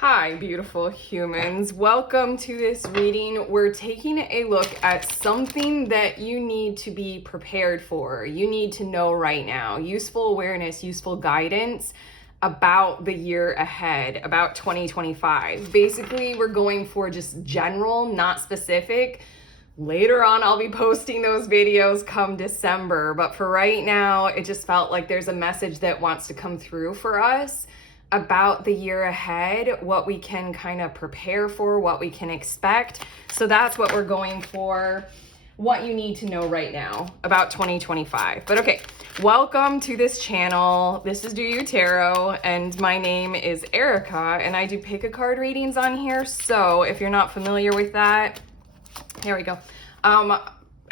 Hi, beautiful humans. Welcome to this reading. We're taking a look at something that you need to be prepared for. You need to know right now. Useful awareness, useful guidance about the year ahead, about 2025. Basically, we're going for just general, not specific. Later on, I'll be posting those videos come December. But for right now, it just felt like there's a message that wants to come through for us about the year ahead, what we can kind of prepare for, what we can expect. So that's what we're going for, what you need to know right now about 2025. But okay, welcome to this channel. This is Do You Tarot, and my name is Erica, and I do pick a card readings on here. So if you're not familiar with that, here we go.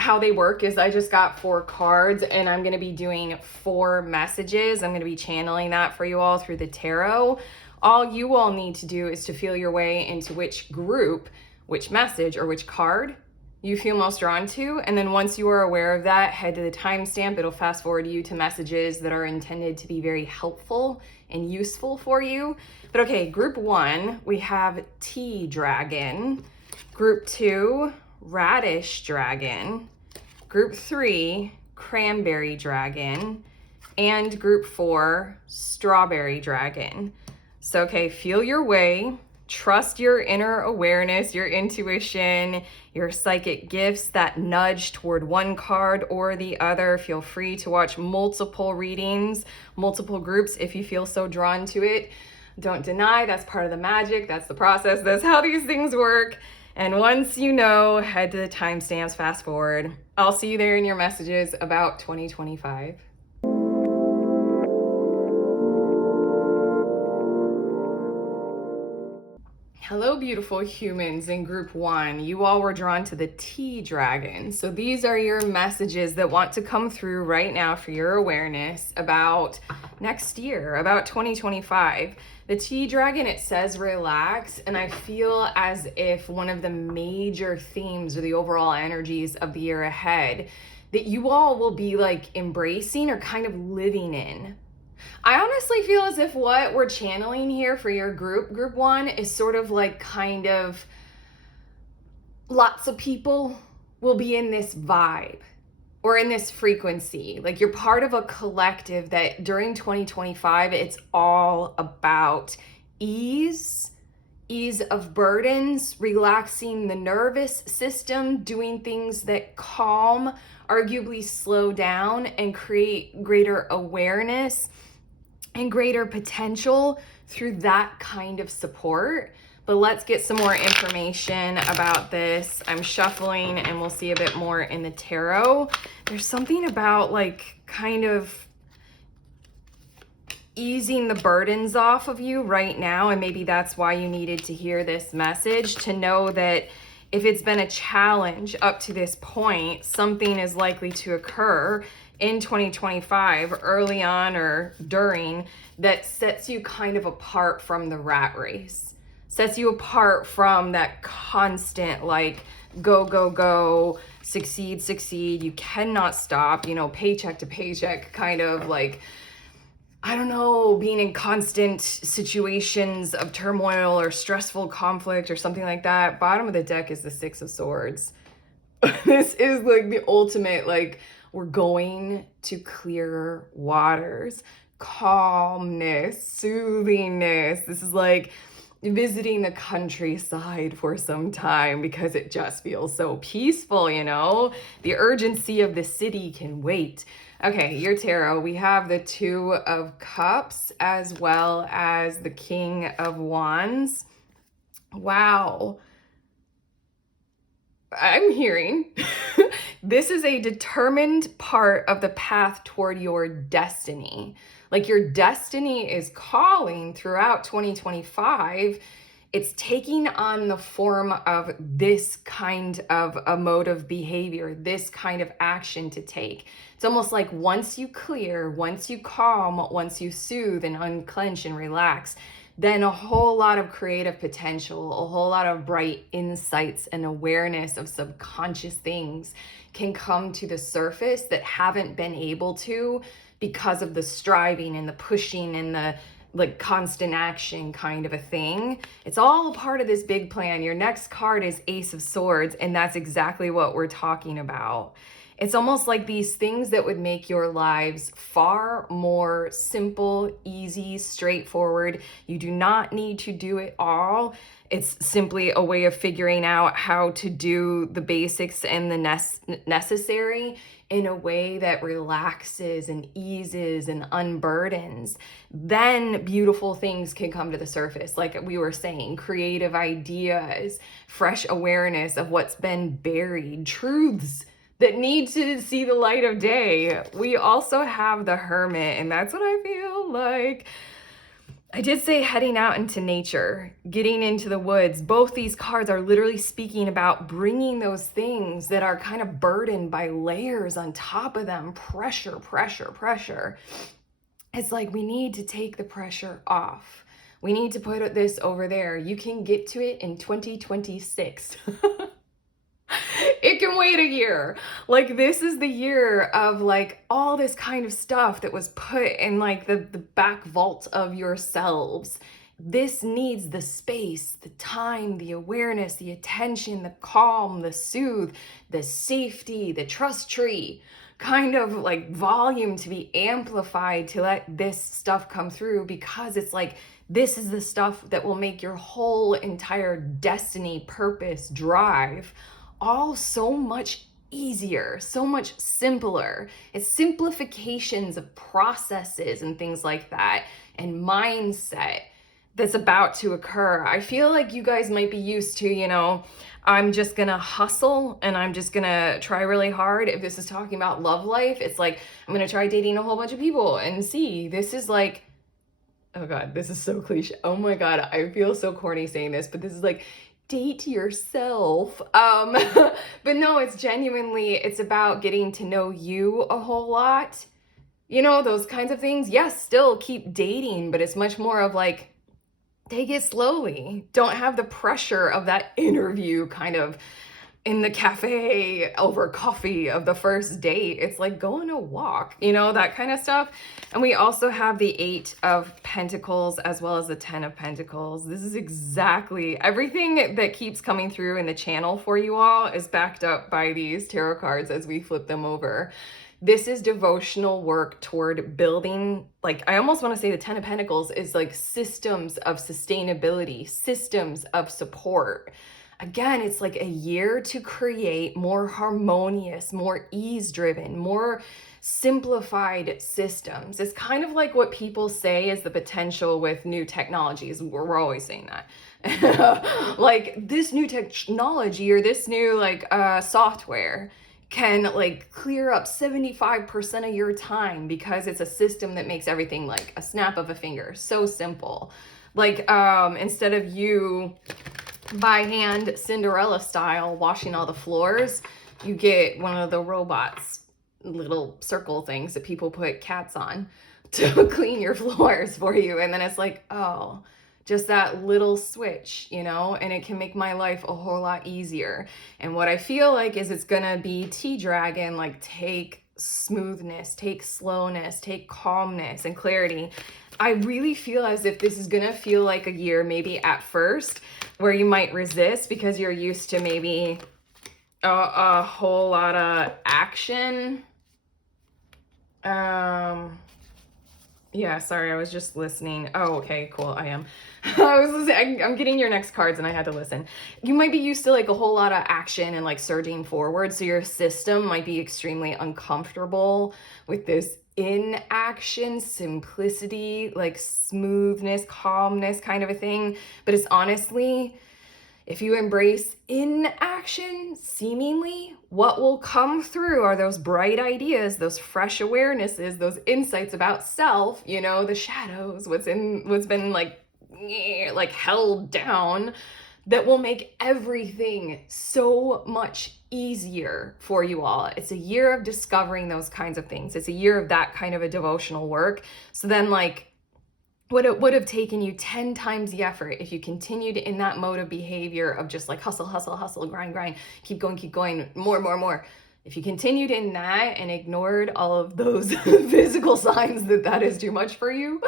How they work is I just got 4 cards and I'm going to be doing 4 messages. I'm going to be channeling that for you all through the tarot. All you all need to do is to feel your way into which group, which message, or which card you feel most drawn to. And then once you are aware of that, head to the timestamp. It'll fast forward you to messages that are intended to be very helpful and useful for you. But okay, group 1, we have Tea Dragon. Group 2, Radish Dragon. Group 3, Cranberry Dragon. And group 4, Strawberry Dragon. So, okay, feel your way. Trust your inner awareness, your intuition, your psychic gifts that nudge toward one card or the other. Feel free to watch multiple readings, multiple groups if you feel so drawn to it. Don't deny, that's part of the magic. That's the process. That's how these things work. And once you know, head to the timestamps, fast forward. I'll see you there in your messages about 2025. Hello, beautiful humans in group 1. You all were drawn to the Tea Dragon. So these are your messages that want to come through right now for your awareness about next year, about 2025. The Tea Dragon, it says relax, and I feel as if one of the major themes or the overall energies of the year ahead that you all will be like embracing or kind of living in. I honestly feel as if what we're channeling here for your group 1, is sort of like kind of lots of people will be in this vibe or in this frequency. Like you're part of a collective that during 2025, it's all about ease of burdens, relaxing the nervous system, doing things that calm, arguably slow down and create greater awareness and greater potential through that kind of support. But let's get some more information about this. I'm shuffling and we'll see a bit more in the tarot. There's something about like kind of easing the burdens off of you right now. And maybe that's why you needed to hear this message, to know that if it's been a challenge up to this point, something is likely to occur in 2025, early on or during, that sets you kind of apart from the rat race, sets you apart from that constant like go, succeed. You cannot stop, paycheck to paycheck kind of like, I don't know, being in constant situations of turmoil or stressful conflict or something like that. Bottom of the deck is the 6 of Swords. This is like the ultimate, like, we're going to clearer waters, calmness, soothingness. This is like visiting the countryside for some time because it just feels so peaceful, The urgency of the city can wait. Okay, your tarot, we have the 2 of Cups as well as the King of Wands. Wow. I'm hearing this is a determined part of the path toward your destiny. Like your destiny is calling throughout 2025. It's taking on the form of this kind of a mode of behavior, this kind of action to take. It's almost like once you clear, once you calm, once you soothe and unclench and relax, then a whole lot of creative potential, a whole lot of bright insights and awareness of subconscious things can come to the surface that haven't been able to because of the striving and the pushing and the like constant action kind of a thing. It's all a part of this big plan. Your next card is Ace of Swords, and that's exactly what we're talking about. It's almost like these things that would make your lives far more simple, easy, straightforward. You do not need to do it all. It's simply a way of figuring out how to do the basics and the necessary in a way that relaxes and eases and unburdens. Then beautiful things can come to the surface. Like we were saying, creative ideas, fresh awareness of what's been buried, truths that need to see the light of day. We also have the Hermit, and that's what I feel like. I did say heading out into nature, getting into the woods. Both these cards are literally speaking about bringing those things that are kind of burdened by layers on top of them. Pressure, pressure, pressure. It's like we need to take the pressure off. We need to put this over there. You can get to it in 2026. It can wait a year. Like this is the year of like all this kind of stuff that was put in like the back vault of yourselves. This needs the space, the time, the awareness, the attention, the calm, the soothe, the safety, the trust tree kind of like volume to be amplified to let this stuff come through, because it's like this is the stuff that will make your whole entire destiny, purpose, drive all so much easier, so much simpler. It's simplifications of processes and things like that, and mindset that's about to occur. I feel like you guys might be used to, I'm just gonna hustle and I'm just gonna try really hard. If this is talking about love life, it's like, I'm gonna try dating a whole bunch of people and see. This is like, oh God, this is so cliche. Oh my God, I feel so corny saying this, but this is like, date yourself. But no, it's genuinely, it's about getting to know you a whole lot. Those kinds of things. Yes, still keep dating, but it's much more of like, take it slowly. Don't have the pressure of that interview kind of in the cafe over coffee of the first date. It's like go on a walk, that kind of stuff. And we also have the 8 of Pentacles as well as the 10 of Pentacles. This is exactly everything that keeps coming through in the channel for you all is backed up by these tarot cards as we flip them over. This is devotional work toward building, like I almost want to say the 10 of Pentacles is like systems of sustainability, systems of support. Again, it's like a year to create more harmonious, more ease-driven, more simplified systems. It's kind of like what people say is the potential with new technologies. We're always saying that. Like this new technology or this new software can like clear up 75% of your time because it's a system that makes everything like a snap of a finger. So simple. Like instead of you by hand Cinderella style washing all the floors, you get one of the robots, little circle things that people put cats on to clean your floors for you. And then it's like, oh, just that little switch, and it can make my life a whole lot easier. And what I feel like is it's gonna be T-Dragon, like take smoothness, take slowness, take calmness and clarity. I really feel as if this is gonna feel like a year, maybe at first, where you might resist because you're used to maybe a whole lot of action. Yeah, sorry, I was just listening. Oh, okay, cool, I am. I was listening, I'm getting your next cards and I had to listen. You might be used to like a whole lot of action and like surging forward, so your system might be extremely uncomfortable with this inaction, simplicity, like smoothness, calmness kind of a thing. But it's honestly, if you embrace inaction, seemingly, what will come through are those bright ideas, those fresh awarenesses, those insights about self, the shadows, what's been like held down, that will make everything so much easier for you all. It's a year of discovering those kinds of things. It's a year of that kind of a devotional work. So then like what it would have taken you 10 times the effort if you continued in that mode of behavior of just like hustle, hustle, hustle, grind, grind, keep going, more. If you continued in that and ignored all of those physical signs that is too much for you,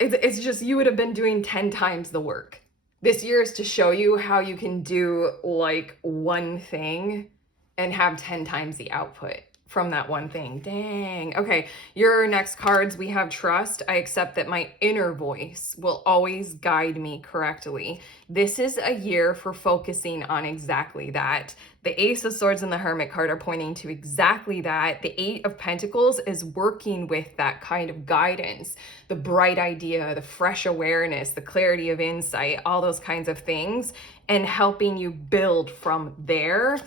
it's just you would have been doing 10 times the work. This year is to show you how you can do like one thing and have 10 times the output from that one thing. Dang. Okay, your next cards, we have trust. I accept that my inner voice will always guide me correctly. This is a year for focusing on exactly that. The Ace of Swords and the Hermit card are pointing to exactly that. The Eight of Pentacles is working with that kind of guidance, the bright idea, the fresh awareness, the clarity of insight, all those kinds of things, and helping you build from there.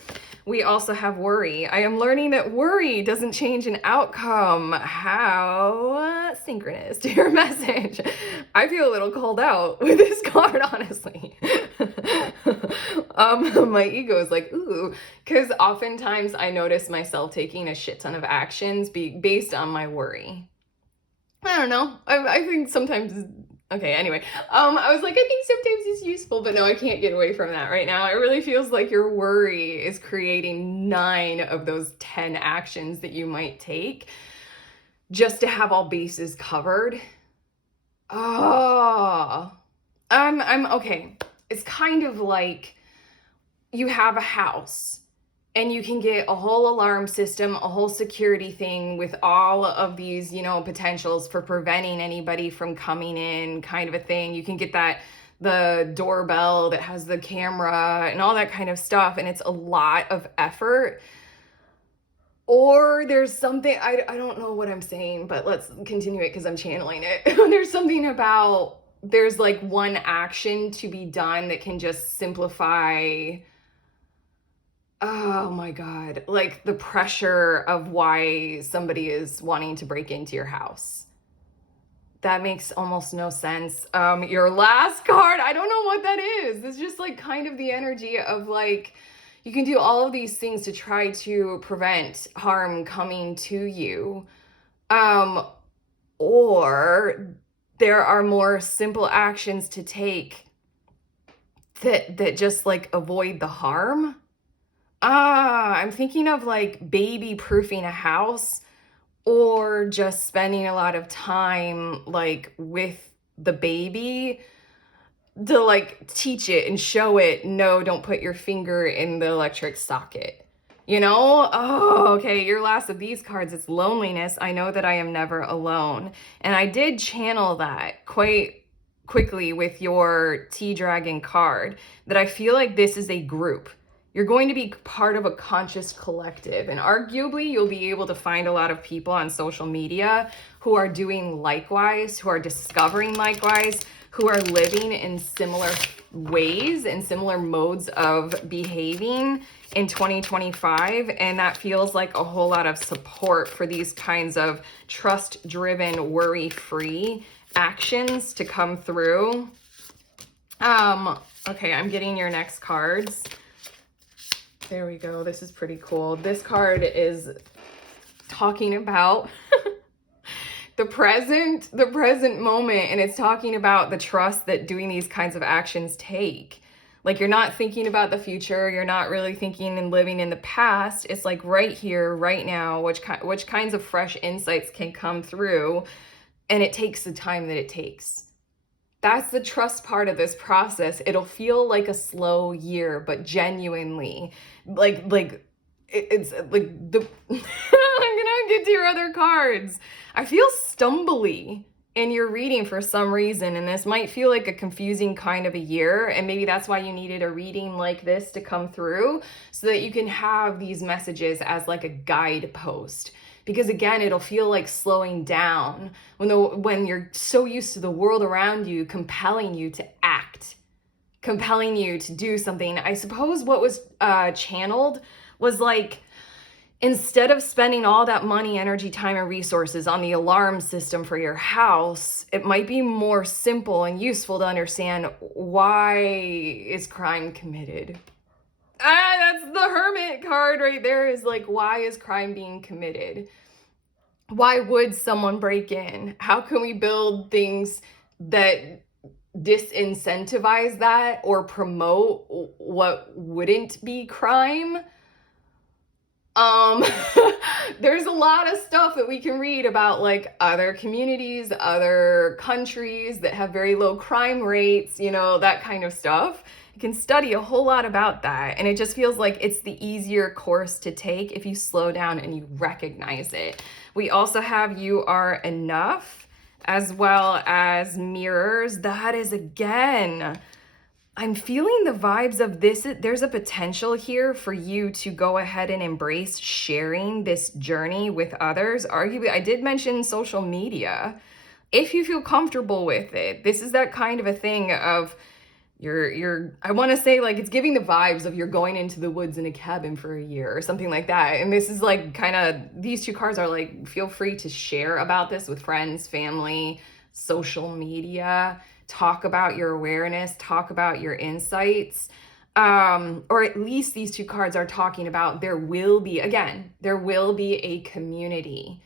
We also have worry. I am learning that worry doesn't change an outcome. How synchronous to your message. I feel a little called out with this card, honestly. My ego is like, ooh, because oftentimes I notice myself taking a shit ton of actions based on my worry. I don't know. I think sometimes, okay, anyway. I was like, I think sometimes it's useful, but no, I can't get away from that right now. It really feels like your worry is creating 9 of those 10 actions that you might take just to have all bases covered. Oh, I'm okay. It's kind of like you have a house and you can get a whole alarm system, a whole security thing with all of these, potentials for preventing anybody from coming in, kind of a thing. You can get the doorbell that has the camera and all that kind of stuff. And it's a lot of effort. Or there's something, I don't know what I'm saying, but let's continue it because I'm channeling it. There's something about, there's like one action to be done that can just simplify, oh my God, like the pressure of why somebody is wanting to break into your house. That makes almost no sense. Your last card, I don't know what that is. It's just like kind of the energy of like, you can do all of these things to try to prevent harm coming to you. Or there are more simple actions to take that just like avoid the harm. I'm thinking of like baby proofing a house or just spending a lot of time like with the baby to like teach it and show it, no, don't put your finger in the electric socket. Oh, okay, your last of these cards, it's loneliness. I know that I am never alone. And I did channel that quite quickly with your Tea Dragon card, that I feel like this is a group. You're going to be part of a conscious collective, and arguably you'll be able to find a lot of people on social media who are doing likewise, who are discovering likewise, who are living in similar ways and similar modes of behaving in 2025. And that feels like a whole lot of support for these kinds of trust-driven, worry-free actions to come through. Okay, I'm getting your next cards. There we go. This is pretty cool. This card is talking about the present moment, and it's talking about the trust that doing these kinds of actions take. Like, you're not thinking about the future, you're not really thinking and living in the past. It's like right here, right now, which kinds of fresh insights can come through, and it takes the time that it takes. That's the trust part of this process. It'll feel like a slow year, but genuinely, it's like the I'm gonna get to your other cards. I feel stumbly in your reading for some reason, and this might feel like a confusing kind of a year, and maybe that's why you needed a reading like this to come through, so that you can have these messages as like a guidepost. Because again, it'll feel like slowing down when you're so used to the world around you compelling you to act, compelling you to do something. I suppose what was channeled was like, instead of spending all that money, energy, time, and resources on the alarm system for your house, it might be more simple and useful to understand, why is crime committed? That's the Hermit card right there, is like, why is crime being committed? Why would someone break in? How can we build things that disincentivize that or promote what wouldn't be crime? Um, there's a lot of stuff that we can read about like other communities, other countries that have very low crime rates, you know, that kind of stuff. You can study a whole lot about that. And it just feels like it's the easier course to take if you slow down and you recognize it. We also have You Are Enough, as well as Mirrors. That is, again, I'm feeling the vibes of this. There's a potential here for you to go ahead and embrace sharing this journey with others. Arguably, I did mention social media. If you feel comfortable with it, this is that kind of a thing of I want to say, like, it's giving the vibes of you're going into the woods in a cabin for a year or something like that. And this is like kind of, these two cards are like, feel free to share about this with friends, family, social media. Talk about your awareness, talk about your insights. Or at least these two cards are talking about there will be a community,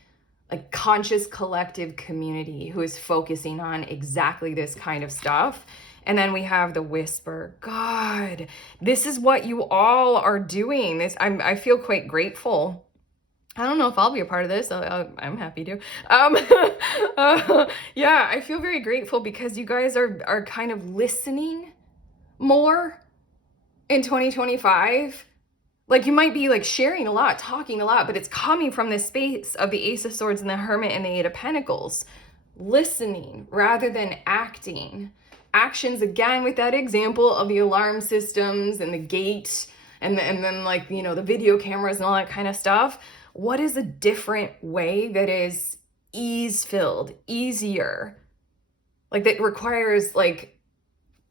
a conscious collective community who is focusing on exactly this kind of stuff. And then we have the Whisper. God, this is what you all are doing. I feel quite grateful. I don't know if I'll be a part of this. I'm happy to. Yeah, I feel very grateful because you guys are kind of listening more in 2025. Like, you might be like sharing a lot, talking a lot, but it's coming from this space of the Ace of Swords and the Hermit and the Eight of Pentacles. Listening rather than acting. Actions, again, with that example of the alarm systems and the gate and then like, you know, the video cameras and all that kind of stuff. What is a different way that is ease-filled, easier, like that requires like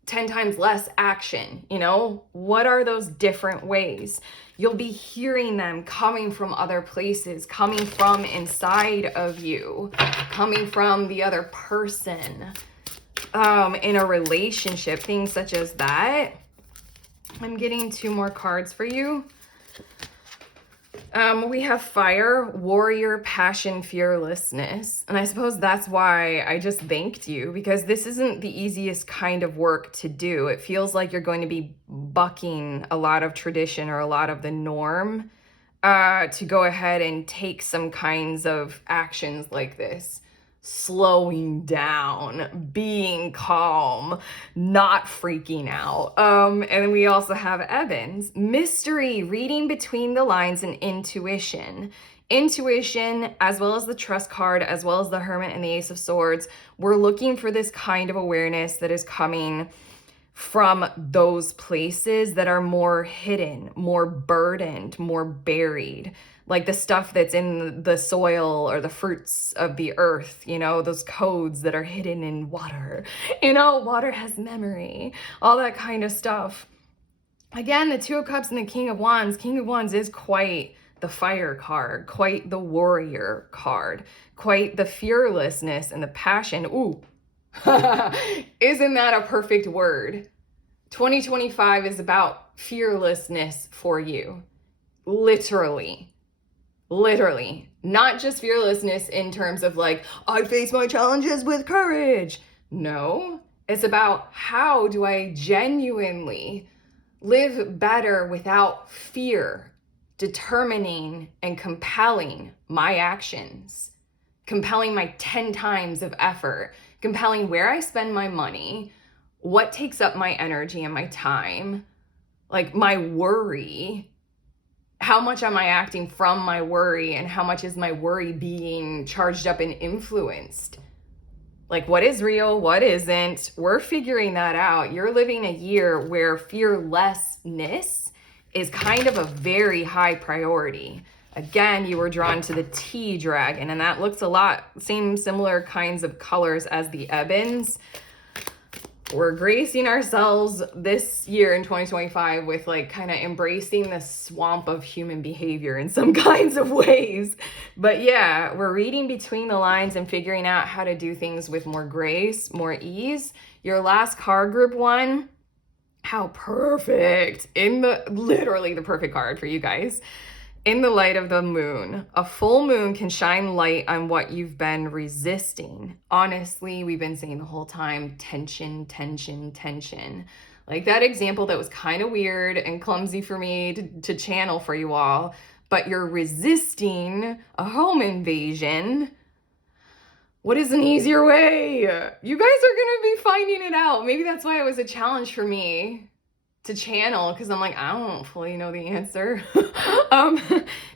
10 times less action, you know? What are those different ways? You'll be hearing them coming from other places, coming from inside of you, coming from the other person, in a relationship, things such as that. I'm getting 2 more cards for you. We have Fire, Warrior, Passion, Fearlessness. And I suppose that's why I just thanked you, because this isn't the easiest kind of work to do. It feels like you're going to be bucking a lot of tradition or a lot of the norm to go ahead and take some kinds of actions like this. Slowing down, being calm, not freaking out. And we also have Evans, Mystery, reading between the lines, and intuition. Intuition, as well as the Trust card, as well as the Hermit and the Ace of Swords. We're looking for this kind of awareness that is coming from those places that are more hidden, more burdened, more buried. Like the stuff that's in the soil or the fruits of the earth, you know, those codes that are hidden in water. You know, water has memory, all that kind of stuff. Again, the Two of Cups and the King of Wands. King of Wands is quite the fire card, quite the warrior card, quite the fearlessness and the passion. Ooh, isn't that a perfect word? 2025 is about fearlessness for you. Literally, not just fearlessness in terms of like, I face my challenges with courage. No, it's about how do I genuinely live better without fear, determining and compelling my actions, compelling my 10 times of effort, compelling where I spend my money, what takes up my energy and my time, like my worry. How much am I acting from my worry, and how much is my worry being charged up and influenced? Like, what is real, what isn't? We're figuring that out. You're living a year where fearlessness is kind of a very high priority. Again, you were drawn to the Tea Dragon, and that looks a lot, similar kinds of colors as the Ebons. We're gracing ourselves this year in 2025 with like kind of embracing the swamp of human behavior in some kinds of ways. But yeah, we're reading between the lines and figuring out how to do things with more grace, more ease. Your last card, group 1, how perfect, literally the perfect card for you guys. In the light of the moon, a full moon can shine light on what you've been resisting. Honestly, we've been saying the whole time, tension, tension, tension. Like that example that was kind of weird and clumsy for me to channel for you all. but you're resisting a home invasion, what is an easier way? You guys are gonna be finding it out. Maybe that's why it was a challenge for me to channel, because I'm like, I don't fully know the answer.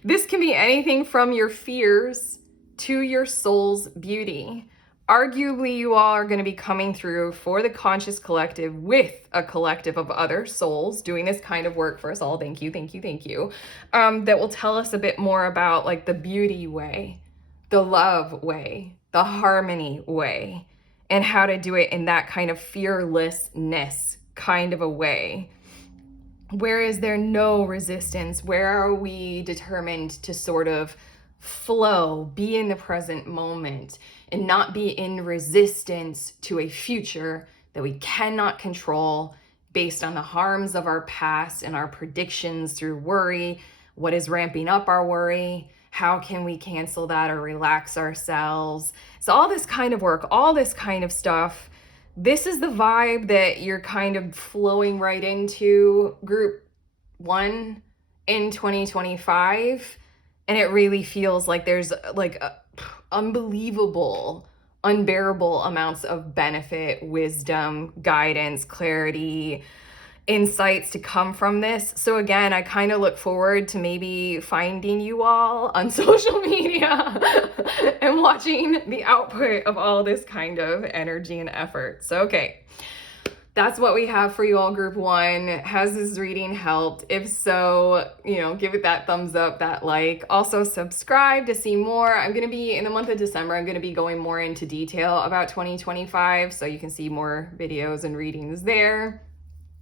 This can be anything from your fears to your soul's beauty. Arguably, you all are going to be coming through for the conscious collective with a collective of other souls doing this kind of work for us all. Thank you, thank you, thank you. That will tell us a bit more about like the beauty way, the love way, the harmony way, and how to do it in that kind of fearlessness kind of a way. Where is there no resistance? Where are we determined to sort of flow, be in the present moment, and not be in resistance to a future that we cannot control based on the harms of our past and our predictions through worry? What is ramping up our worry? How can we cancel that or relax ourselves? So all this kind of work, all this kind of stuff, this is the vibe that you're kind of flowing right into group 1 in 2025. And it really feels like there's like unbelievable, unbearable amounts of benefit, wisdom, guidance, clarity, insights to come from this. So again, I kind of look forward to maybe finding you all on social media and watching the output of all this kind of energy and effort. So, okay. That's what we have for you all, group 1. Has this reading helped? If so, give it that thumbs up, that like. Also subscribe to see more. I'm going to be, in the month of December, I'm going to be going more into detail about 2025, so you can see more videos and readings there.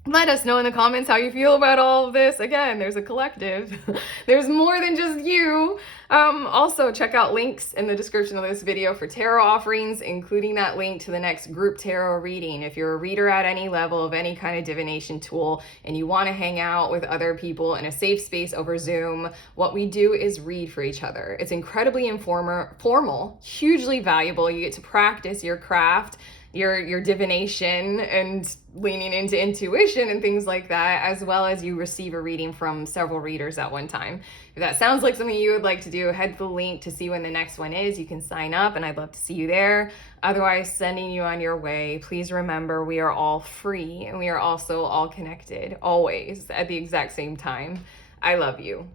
Let us know in the comments how you feel about all of this. Again, there's a collective. There's more than just you. Also, check out links in the description of this video for tarot offerings, including that link to the next group tarot reading. If you're a reader at any level of any kind of divination tool and you want to hang out with other people in a safe space over Zoom, what we do is read for each other. It's incredibly formal, hugely valuable. You get to practice your craft, your divination, and leaning into intuition and things like that, as well as you receive a reading from several readers at one time. If that sounds like something you would like to do, head to the link to see when the next one is. You can sign up and I'd love to see you there. Otherwise, sending you on your way. Please remember, we are all free and we are also all connected, always at the exact same time. I love you.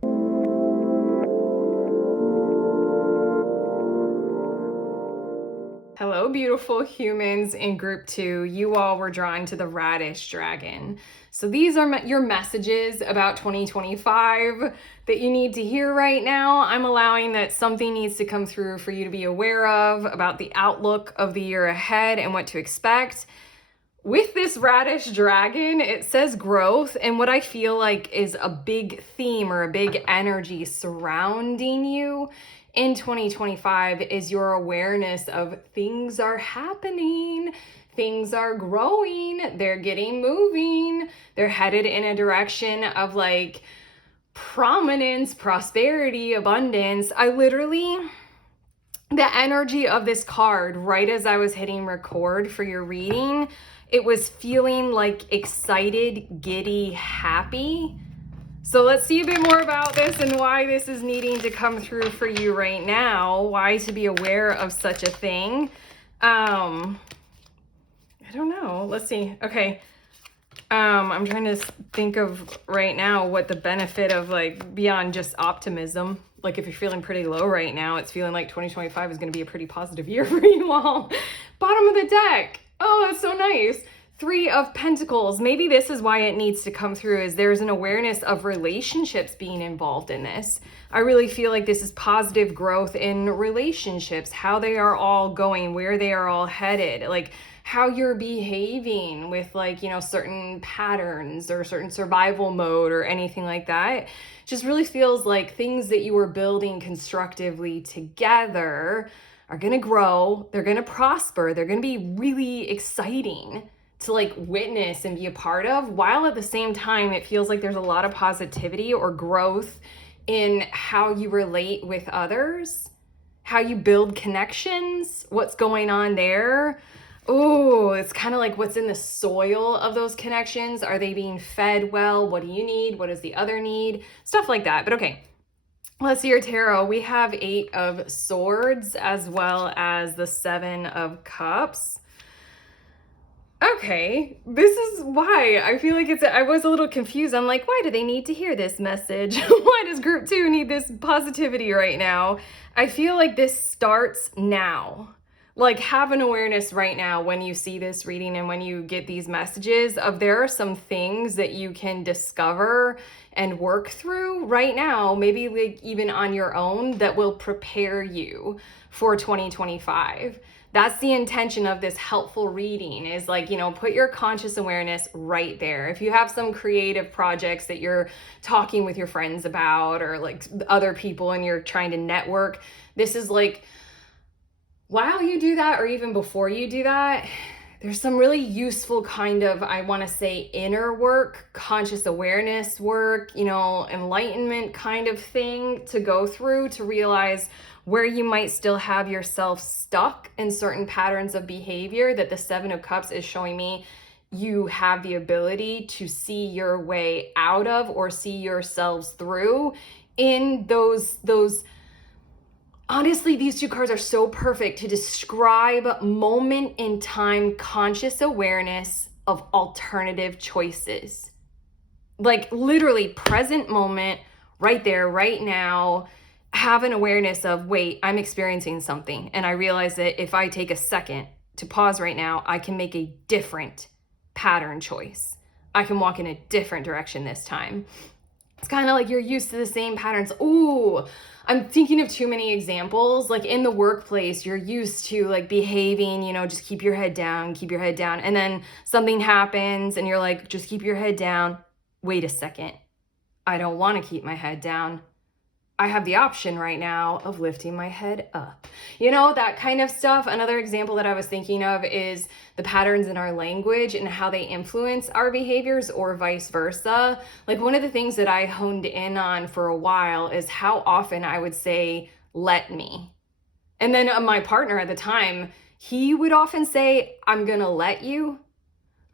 Hello, beautiful humans in group 2. You all were drawn to the Radish dragon. So these are your messages about 2025 that you need to hear right now. I'm allowing that something needs to come through for you to be aware of about the outlook of the year ahead and what to expect. With this Radish dragon, it says growth, and what I feel like is a big theme or a big energy surrounding you in 2025 is your awareness of things are happening, things are growing, they're getting moving, they're headed in a direction of like prominence, prosperity, abundance. The energy of this card, right as I was hitting record for your reading, it was feeling like excited, giddy, happy. So let's see a bit more about this and why this is needing to come through for you right now. Why to be aware of such a thing. I don't know. Let's see. Okay. I'm trying to think of right now what the benefit of like beyond just optimism. Like if you're feeling pretty low right now, it's feeling like 2025 is going to be a pretty positive year for you all. Bottom of the deck. Oh, that's so nice. 3 of Pentacles. Maybe this is why it needs to come through, is there's an awareness of relationships being involved in this. I really feel like this is positive growth in relationships, how they are all going, where they are all headed, like how you're behaving with like, certain patterns or certain survival mode or anything like that. Just really feels like things that you were building constructively together are going to grow, they're going to prosper, they're going to be really exciting to like witness and be a part of, while at the same time it feels like there's a lot of positivity or growth in how you relate with others, how you build connections, what's going on there. Oh, it's kind of like what's in the soil of those connections. Are they being fed well? What do you need? What does the other need? Stuff like that. But okay, Let's see your tarot. We have 8 of Swords as well as the 7 of Cups. Okay, this is why I feel like I was a little confused. I'm like, why do they need to hear this message? Why does group 2 need this positivity right now? I feel like this starts now. Like, have an awareness right now when you see this reading and when you get these messages of there are some things that you can discover and work through right now, maybe like even on your own, that will prepare you for 2025. That's the intention of this helpful reading, is like, you know, put your conscious awareness right there. If you have some creative projects that you're talking with your friends about, or like other people, and you're trying to network, this is like, while you do that, or even before you do that, there's some really useful kind of, I want to say, inner work, conscious awareness work, you know, enlightenment kind of thing to go through to realize where you might still have yourself stuck in certain patterns of behavior that the 7 of Cups is showing me you have the ability to see your way out of, or see yourselves through in those honestly, these 2 cards are so perfect to describe moment in time conscious awareness of alternative choices. Like literally present moment, right there, right now. Have an awareness of, wait, I'm experiencing something. And I realize that if I take a second to pause right now, I can make a different pattern choice. I can walk in a different direction this time. It's kind of like you're used to the same patterns. Ooh, I'm thinking of too many examples. Like in the workplace, you're used to like behaving, you know, just keep your head down, keep your head down. And then something happens and you're like, just keep your head down. Wait a second. I don't want to keep my head down. I have the option right now of lifting my head up. You know, that kind of stuff. Another example that I was thinking of is the patterns in our language and how they influence our behaviors, or vice versa. Like one of the things that I honed in on for a while is how often I would say, let me. And then my partner at the time, he would often say, I'm gonna let you.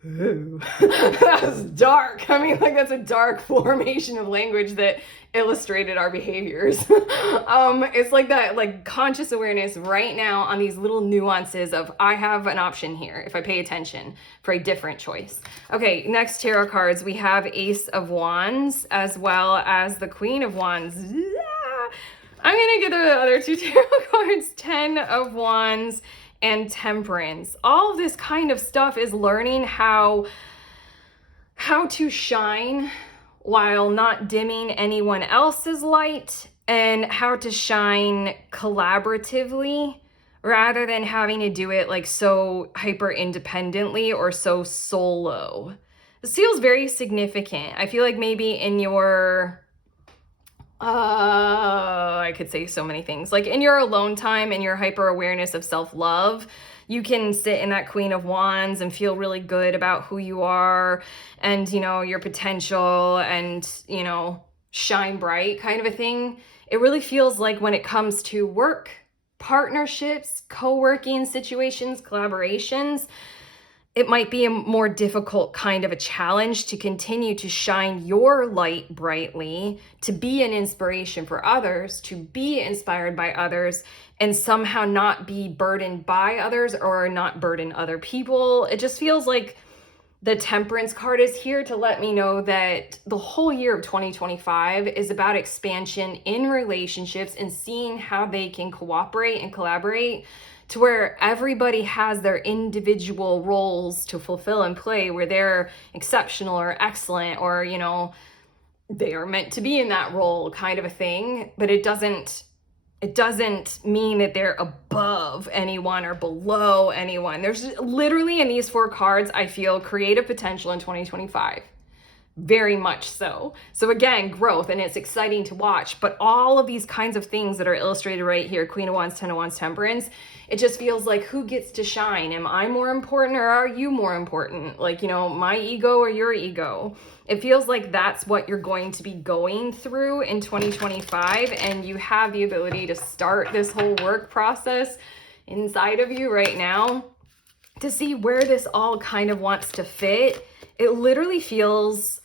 Ooh, that's dark. I mean, like, that's a dark formation of language that illustrated our behaviors. It's like that, like conscious awareness right now on these little nuances of, I have an option here if I pay attention for a different choice. Okay, next tarot cards, we have Ace of Wands as well as the Queen of Wands. I'm gonna get the other 2 tarot cards, 10 of Wands and Temperance. All of this kind of stuff is learning how to shine while not dimming anyone else's light, and how to shine collaboratively rather than having to do it like so hyper independently or so solo. This feels very significant. I feel like maybe in your I could say so many things. Like in your alone time and your hyper awareness of self-love, you can sit in that Queen of Wands and feel really good about who you are and, you know, your potential and, you know, shine bright kind of a thing. It really feels like when it comes to work, partnerships, co-working situations, collaborations, it might be a more difficult kind of a challenge to continue to shine your light brightly, to be an inspiration for others, to be inspired by others, and somehow not be burdened by others or not burden other people. It just feels like the Temperance card is here to let me know that the whole year of 2025 is about expansion in relationships and seeing how they can cooperate and collaborate to where everybody has their individual roles to fulfill and play, where they're exceptional or excellent, or, you know, they are meant to be in that role kind of a thing. But it doesn't mean that they're above anyone or below anyone. There's literally in these 4 cards, I feel creative potential in 2025. Very much so. So again, growth, and it's exciting to watch. But all of these kinds of things that are illustrated right here, Queen of Wands, 10 of Wands, Temperance, it just feels like, who gets to shine? Am I more important, or are you more important? Like, you know, my ego or your ego? It feels like that's what you're going to be going through in 2025. And you have the ability to start this whole work process inside of you right now to see where this all kind of wants to fit. It literally feels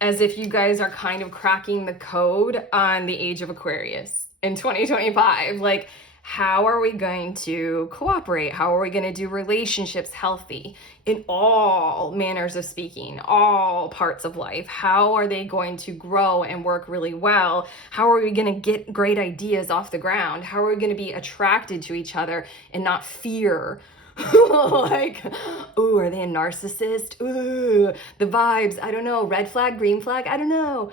as if you guys are kind of cracking the code on the age of Aquarius in 2025. Like, how are we going to cooperate? How are we going to do relationships healthy in all manners of speaking, all parts of life? How are they going to grow and work really well? How are we going to get great ideas off the ground? How are we going to be attracted to each other and not fear? Like, ooh, are they a narcissist? Ooh, the vibes, I don't know. Red flag, green flag, I don't know.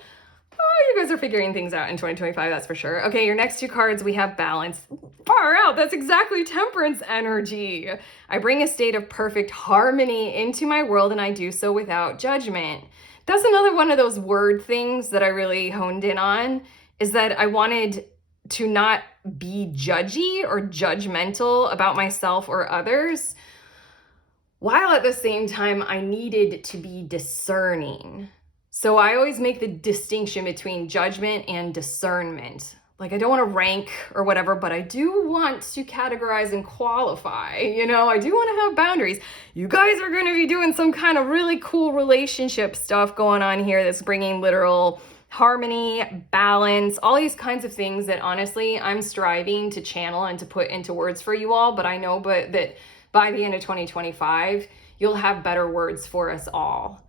Oh, you guys are figuring things out in 2025, that's for sure. Okay, your next two cards, we have balance. Far out, that's exactly Temperance energy. I bring a state of perfect harmony into my world, and I do so without judgment. That's another one of those word things that I really honed in on, is that I wanted to not be judgy or judgmental about myself or others, while at the same time I needed to be discerning. So I always make the distinction between judgment and discernment. Like, I don't want to rank or whatever, but I do want to categorize and qualify. You know, I do want to have boundaries. You guys are going to be doing some kind of really cool relationship stuff going on here that's bringing literal harmony, balance, all these kinds of things that honestly I'm striving to channel and to put into words for you all. But I know that by the end of 2025, you'll have better words for us all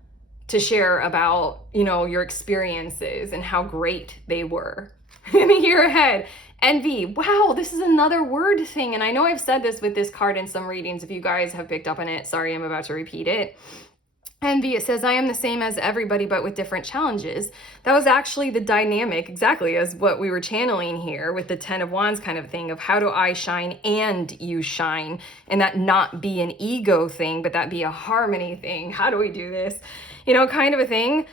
to share about, you know, your experiences and how great they were in the year ahead. Envy. Wow, this is another word thing. And I know I've said this with this card in some readings. If you guys have picked up on it, sorry, I'm about to repeat it. Envy, it says, I am the same as everybody, but with different challenges. That was actually the dynamic, exactly as what we were channeling here with the 10 of Wands kind of thing of how do I shine and you shine, and that not be an ego thing, but that be a harmony thing. How do we do this? You know, kind of a thing.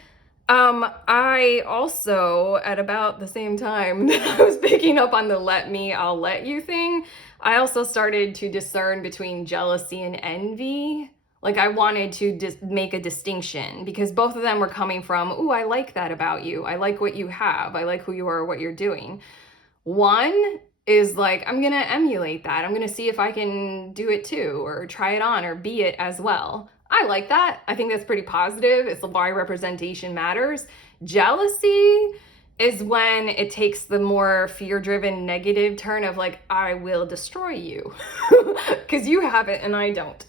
I also, at about the same time that I was picking up on the let me, I'll let you thing, I also started to discern between jealousy and envy. Like, I wanted to make a distinction because both of them were coming from, ooh, I like that about you. I like what you have. I like who you are, what you're doing. One is like, I'm going to emulate that. I'm going to see if I can do it too, or try it on, or be it as well. I like that. I think that's pretty positive. It's why representation matters. Jealousy is when it takes the more fear-driven negative turn of like, I will destroy you because you have it and I don't.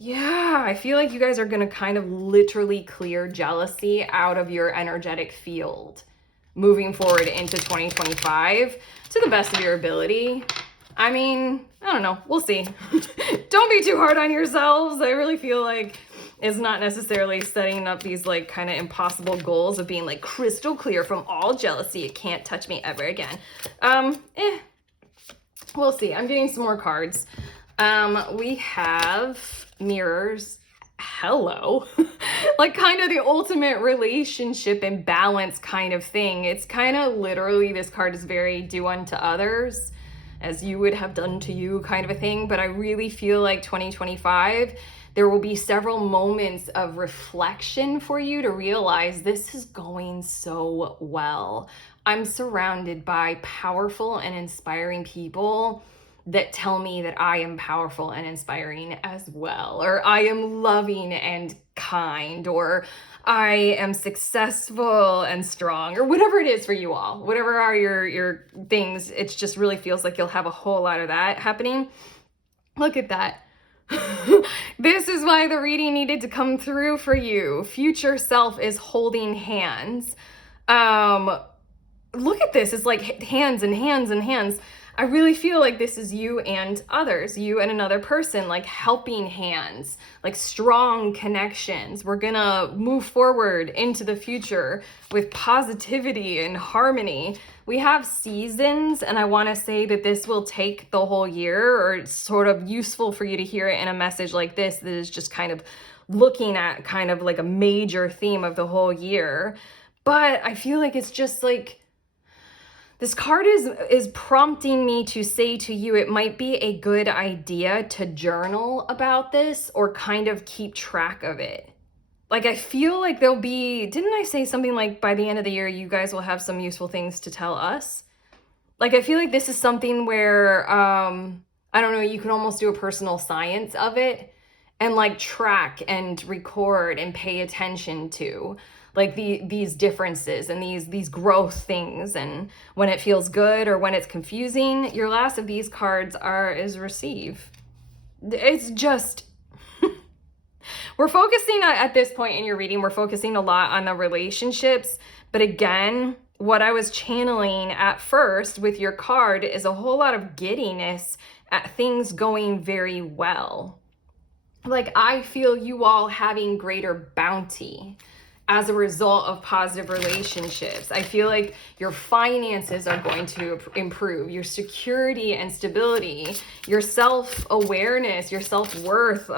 Yeah, I feel like you guys are going to kind of literally clear jealousy out of your energetic field moving forward into 2025 to the best of your ability. I mean, I don't know. We'll see. Don't be too hard on yourselves. I really feel like it's not necessarily setting up these like kind of impossible goals of being like crystal clear from all jealousy. It can't touch me ever again. We'll see. I'm getting some more cards. We have mirrors. Hello. Like kind of the ultimate relationship and balance kind of thing. It's kind of literally, this card is very do unto others as you would have done to you kind of a thing. But I really feel like 2025, there will be several moments of reflection for you to realize this is going so well. I'm surrounded by powerful and inspiring people that tell me that I am powerful and inspiring as well, or I am loving and kind, or I am successful and strong, or whatever it is for you all. Whatever are your things, it just really feels like you'll have a whole lot of that happening. Look at that. This is why the reading needed to come through for you. Future self is holding hands. Look at this. It's like hands and hands and hands. I really feel like this is you and others, you and another person, like helping hands, like strong connections. We're gonna move forward into the future with positivity and harmony. We have seasons, and I wanna say that this will take the whole year, or it's sort of useful for you to hear it in a message like this that is just kind of looking at kind of like a major theme of the whole year. But I feel like it's just like, this card is prompting me to say to you, it might be a good idea to journal about this or kind of keep track of it. Like, I feel like there'll be, didn't I say something like by the end of the year, you guys will have some useful things to tell us? Like, I feel like this is something where, I don't know, you can almost do a personal science of it and like track and record and pay attention to. like these differences and these growth things, and when it feels good or when it's confusing. Your last of these cards is receive. It's just we're focusing at this point in your reading, we're focusing a lot on the relationships. But again, what I was channeling at first with your card is a whole lot of giddiness at things going very well. Like, I feel you all having greater bounty as a result of positive relationships. I feel like your finances are going to improve, your security and stability, your self-awareness, your self-worth,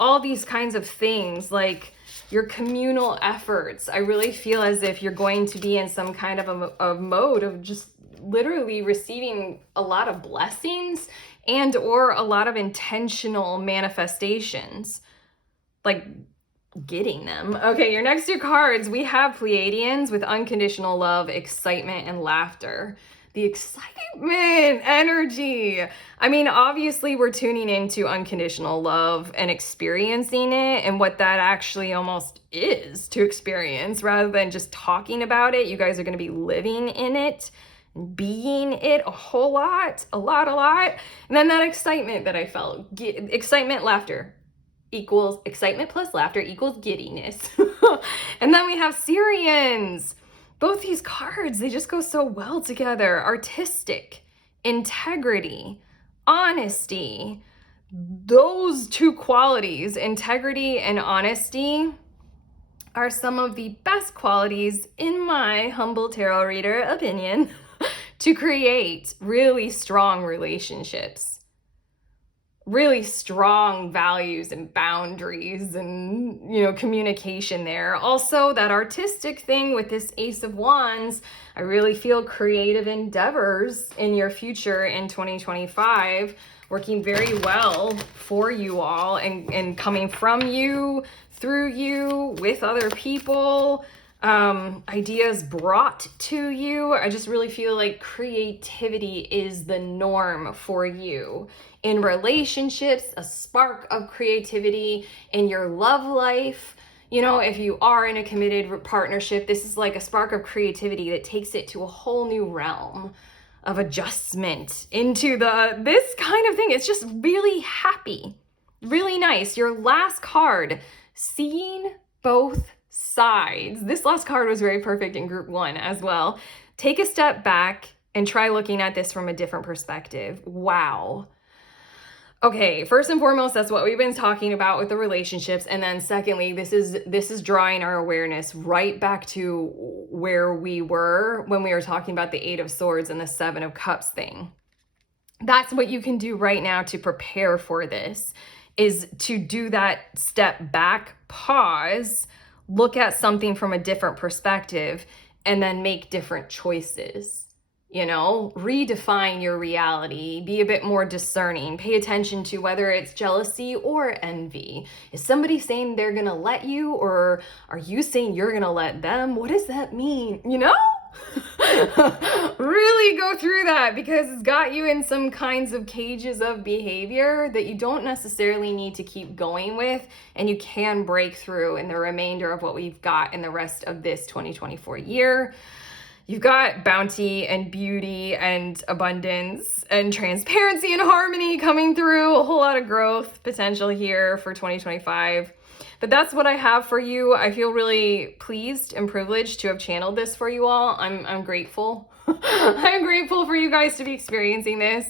all these kinds of things, like your communal efforts. I really feel as if you're going to be in some kind of a mode of just literally receiving a lot of blessings and or a lot of intentional manifestations, like getting them. Okay, your next two cards, we have Pleiadians with unconditional love, excitement, and laughter. The excitement energy. I mean, obviously we're tuning into unconditional love and experiencing it and what that actually almost is to experience, rather than just talking about it. You guys are going to be living in it, being it a whole lot, a lot. And then that excitement that I felt, excitement, laughter equals excitement plus laughter equals giddiness. And then we have Syrians. Both these cards, they just go so well together. Artistic, integrity, honesty. Those two qualities, integrity and honesty, are some of the best qualities, in my humble tarot reader opinion, to create really strong relationships. Really strong values and boundaries and, communication there. Also, that artistic thing with this Ace of Wands, I really feel creative endeavors in your future in 2025 working very well for you all, and coming from you, through you, with other people. Ideas brought to you. I just really feel like creativity is the norm for you in relationships, a spark of creativity in your love life. If you are in a committed partnership, this is like a spark of creativity that takes it to a whole new realm of adjustment into this kind of thing. It's just really happy, really nice. Your last card, seeing both sides. This last card was very perfect in group 1 as well. Take a step back and try looking at this from a different perspective. Wow. Okay, first and foremost, that's what we've been talking about with the relationships. And then secondly, this is drawing our awareness right back to where we were when we were talking about the 8 of Swords and the 7 of Cups thing. That's what you can do right now to prepare for this, is to do that step back, pause, look at something from a different perspective, and then make different choices. Redefine your reality, be a bit more discerning, pay attention to whether it's jealousy or envy. Is somebody saying they're gonna let you, or are you saying you're gonna let them? What does that mean? Really go through that, because it's got you in some kinds of cages of behavior that you don't necessarily need to keep going with, and you can break through in the remainder of what we've got in the rest of this 2024 year. You've got bounty and beauty and abundance and transparency and harmony coming through. A whole lot of growth potential here for 2025. But that's what I have for you. I feel really pleased and privileged to have channeled this for you all. I'm grateful. I'm grateful for you guys to be experiencing this.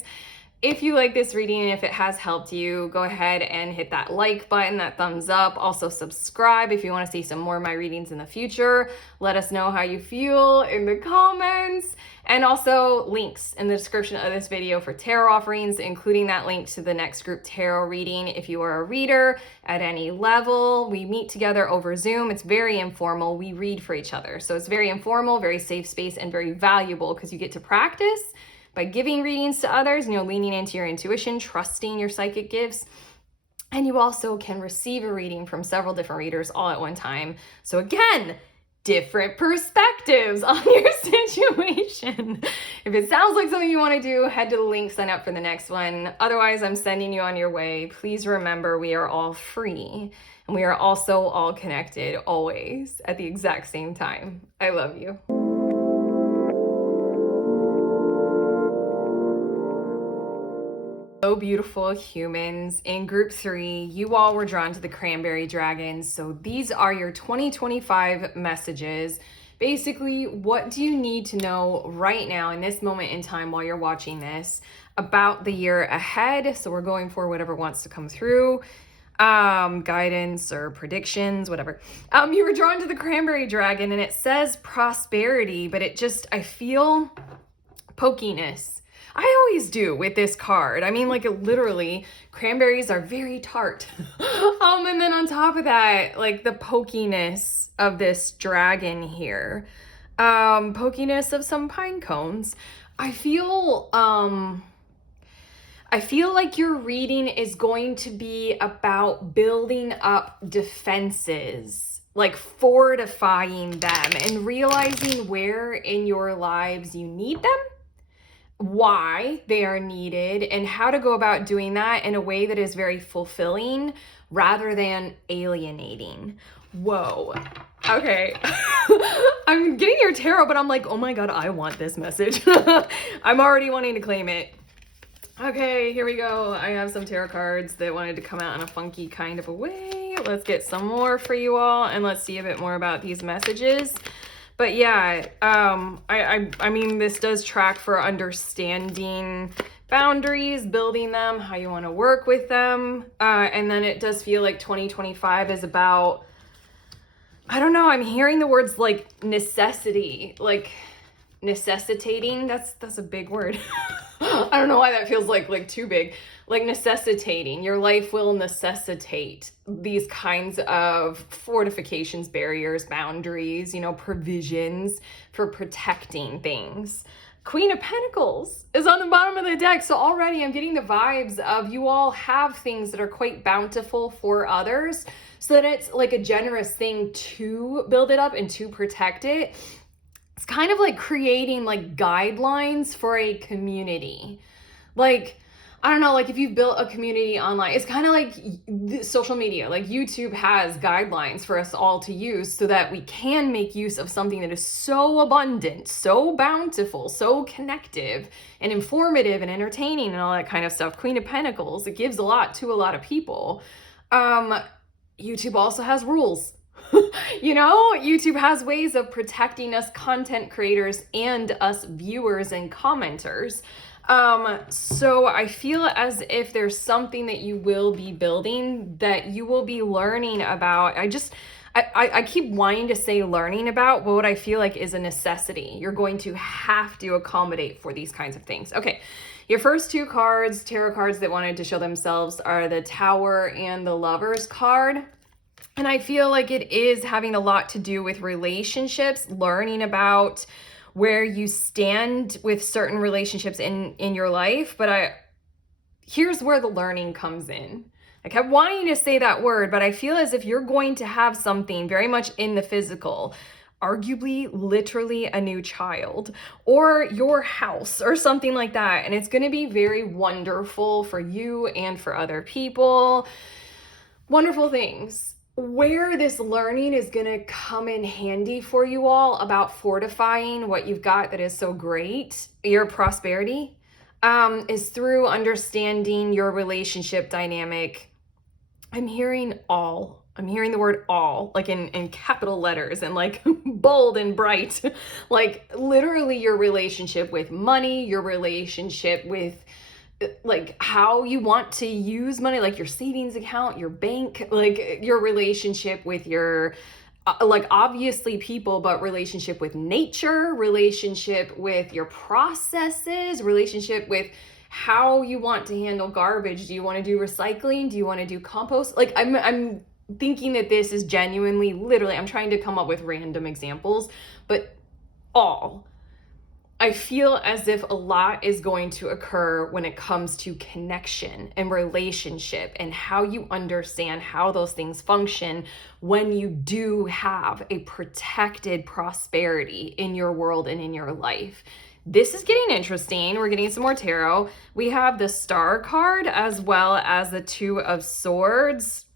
If you like this reading and if it has helped you, go ahead and hit that like button, that thumbs up. Also subscribe if you want to see some more of my readings in the future. Let us know how you feel in the comments. And also links in the description of this video for tarot offerings, including that link to the next group tarot reading. If you are a reader at any level, we meet together over Zoom. It's very informal. We read for each other. So it's very informal, very safe space, and very valuable because you get to practice by giving readings to others, leaning into your intuition, trusting your psychic gifts. And you also can receive a reading from several different readers all at one time. So again, different perspectives on your situation. If it sounds like something you want to do, head to the link, sign up for the next one. Otherwise, I'm sending you on your way. Please remember, we are all free and we are also all connected always at the exact same time. I love you. Hello, beautiful humans. In group 3, you all were drawn to the Cranberry dragons. So these are your 2025 messages. Basically, what do you need to know right now in this moment in time while you're watching this about the year ahead? So we're going for whatever wants to come through. Guidance or predictions, whatever. You were drawn to the Cranberry dragon and it says prosperity, but I feel pokiness. I always do with this card. I mean, like, literally, cranberries are very tart. And then on top of that, like, the pokiness of this dragon here. Pokiness of some pine cones. I feel like your reading is going to be about building up defenses, like fortifying them and realizing where in your lives you need them, why they are needed, and how to go about doing that in a way that is very fulfilling rather than alienating. Whoa. Okay. I'm getting your tarot, but I'm like, oh my God, I want this message. I'm already wanting to claim it. Okay, here we go. I have some tarot cards that wanted to come out in a funky kind of a way. Let's get some more for you all and let's see a bit more about these messages. But yeah, I mean, this does track for understanding boundaries, building them, how you want to work with them. And then it does feel like 2025 is about, I don't know, I'm hearing the words like necessity, like necessitating. That's a big word. I don't know why that feels like too big. Like necessitating. Your life will necessitate these kinds of fortifications, barriers, boundaries, provisions for protecting things. Queen of Pentacles is on the bottom of the deck. So already I'm getting the vibes of you all have things that are quite bountiful for others, so that it's like a generous thing to build it up and to protect it. It's kind of like creating like guidelines for a community. Like, I don't know, like if you've built a community online, it's kind of like social media, like YouTube has guidelines for us all to use so that we can make use of something that is so abundant, so bountiful, so connective and informative and entertaining and all that kind of stuff. Queen of Pentacles, it gives a lot to a lot of people. YouTube also has rules. YouTube has ways of protecting us content creators and us viewers and commenters. So I feel as if there's something that you will be building that you will be learning about. I keep wanting to say learning about, but what I feel like is a necessity. You're going to have to accommodate for these kinds of things. Okay. Your first two cards, tarot cards that wanted to show themselves, are the Tower and the Lovers card. And I feel like it is having a lot to do with relationships, learning about where you stand with certain relationships in your life. But here's where the learning comes in. I kept wanting to say that word, but I feel as if you're going to have something very much in the physical, arguably literally a new child or your house or something like that. And it's going to be very wonderful for you and for other people. Wonderful things. Where this learning is going to come in handy for you all about fortifying what you've got that is so great, your prosperity, is through understanding your relationship dynamic. I'm hearing the word all, like in capital letters and like bold and bright, like literally your relationship with money, your relationship with like how you want to use money, like your savings account, your bank, like your relationship with your, like obviously people, but relationship with nature, relationship with your processes, relationship with how you want to handle garbage. Do you want to do recycling? Do you want to do compost? Like I'm thinking that this is genuinely, literally, I'm trying to come up with random examples, but all. I feel as if a lot is going to occur when it comes to connection and relationship and how you understand how those things function when you do have a protected prosperity in your world and in your life. This is getting interesting. We're getting some more tarot. We have the Star card as well as the Two of Swords.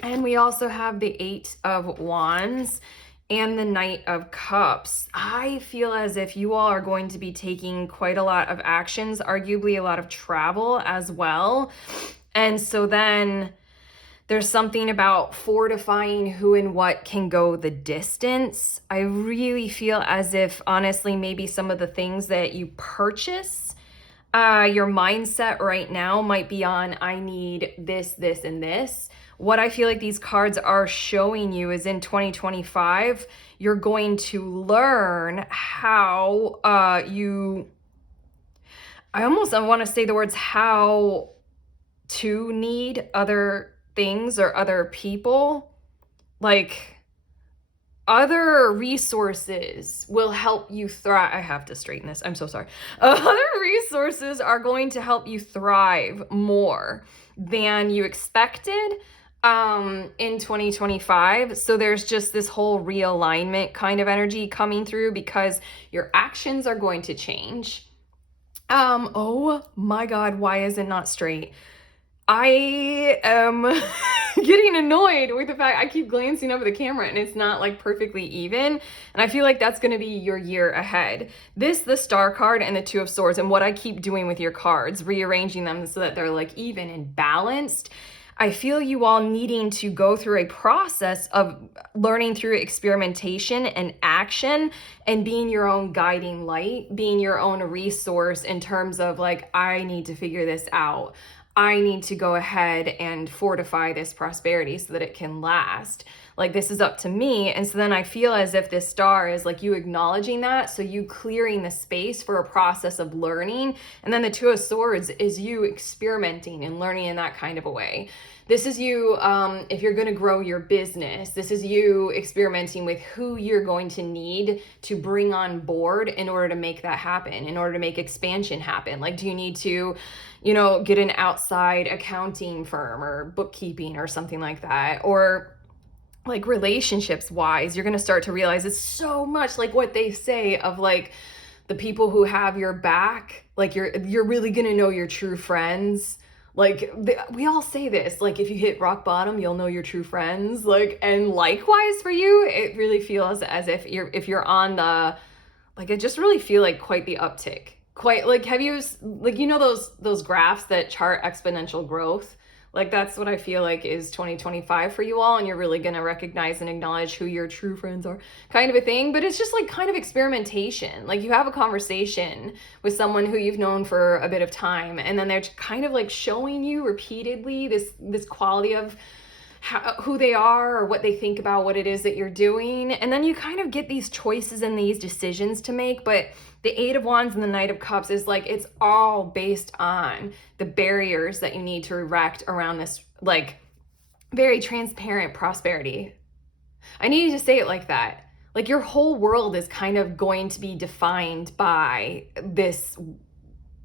And we also have the Eight of Wands and the Knight of Cups. I feel as if you all are going to be taking quite a lot of actions, arguably a lot of travel as well. And so then there's something about fortifying who and what can go the distance. I really feel as if, honestly, maybe some of the things that you purchase, your mindset right now might be on, I need this, this, and this. What I feel like these cards are showing you is in 2025, you're going to learn how I want to say the words how to need other things or other people. Like, other resources will help you thrive. I have to straighten this. I'm so sorry. Other resources are going to help you thrive more than you expected in 2025. So there's just this whole realignment kind of energy coming through because your actions are going to change. Oh my God, why is it not straight? I am getting annoyed with the fact I keep glancing over the camera and it's not like perfectly even. And I feel like that's going to be your year ahead. The Star card and the Two of Swords, and what I keep doing with your cards, rearranging them so that they're like even and balanced. I feel you all needing to go through a process of learning through experimentation and action and being your own guiding light, being your own resource in terms of like, I need to figure this out. I need to go ahead and fortify this prosperity so that it can last. Like, this is up to me. And so then I feel as if this Star is like you acknowledging that, so you clearing the space for a process of learning. And then the Two of Swords is you experimenting and learning in that kind of a way. This is you, if you're going to grow your business, this is you experimenting with who you're going to need to bring on board in order to make that happen, in order to make expansion happen. Like, do you need to, get an outside accounting firm or bookkeeping or something like that? Or like relationships wise, you're going to start to realize it's so much like what they say of like the people who have your back. Like, you're really going to know your true friends. Like, we all say this, like, if you hit rock bottom, you'll know your true friends. Like, and likewise for you, it really feels as if you're on the, like, I just really feel like quite the uptick. Quite like, have you, like, those graphs that chart exponential growth? Like, that's what I feel like is 2025 for you all, and you're really going to recognize and acknowledge who your true friends are, kind of a thing. But it's just like kind of experimentation. Like, you have a conversation with someone who you've known for a bit of time, and then they're kind of like showing you repeatedly this quality of who they are or what they think about what it is that you're doing. And then you kind of get these choices and these decisions to make. But the Eight of Wands and the Knight of Cups is like, it's all based on the barriers that you need to erect around this, like, very transparent prosperity. I needed to say it like that. Like, your whole world is kind of going to be defined by this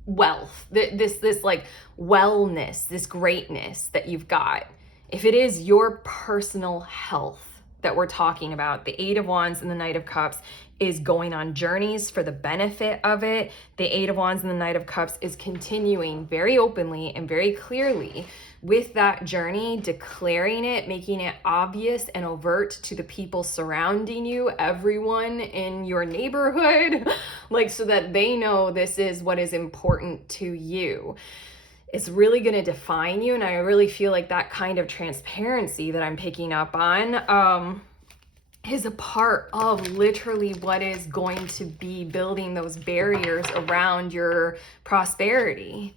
wealth, this like wellness, this greatness that you've got. If it is your personal health that we're talking about, the Eight of Wands and the Knight of Cups is going on journeys for the benefit of it. The Eight of Wands and the Knight of Cups is continuing very openly and very clearly with that journey, declaring it, making it obvious and overt to the people surrounding you, everyone in your neighborhood, like, so that they know this is what is important to you. It's really going to define you. And I really feel like that kind of transparency that I'm picking up on is a part of literally what is going to be building those barriers around your prosperity.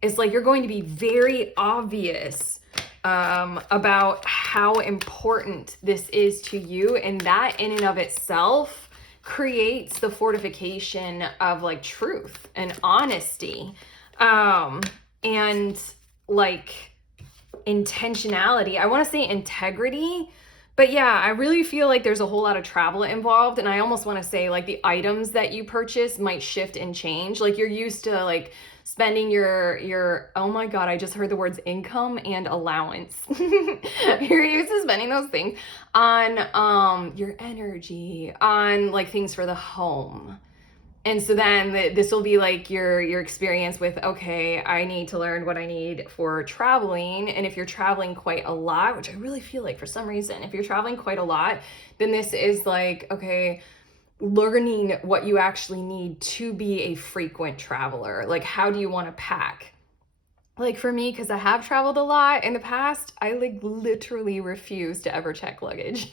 It's like you're going to be very obvious about how important this is to you. And that in and of itself creates the fortification of like truth and honesty. And like intentionality. I want to say integrity, but But yeah, I really feel like there's a whole lot of travel involved, and I almost want to say like the items that you purchase might shift and change. Like you're used to like spending your oh my god, I just heard the words income and allowance. You're used to spending those things on your energy, on like things for the home. And so then this will be like your experience with, okay, I need to learn what I need for traveling. And if you're traveling quite a lot, which I really feel like for some reason, if you're traveling quite a lot, then this is like, okay, learning what you actually need to be a frequent traveler. Like, how do you want to pack? Like for me, because I have traveled a lot in the past, I like literally refuse to ever check luggage.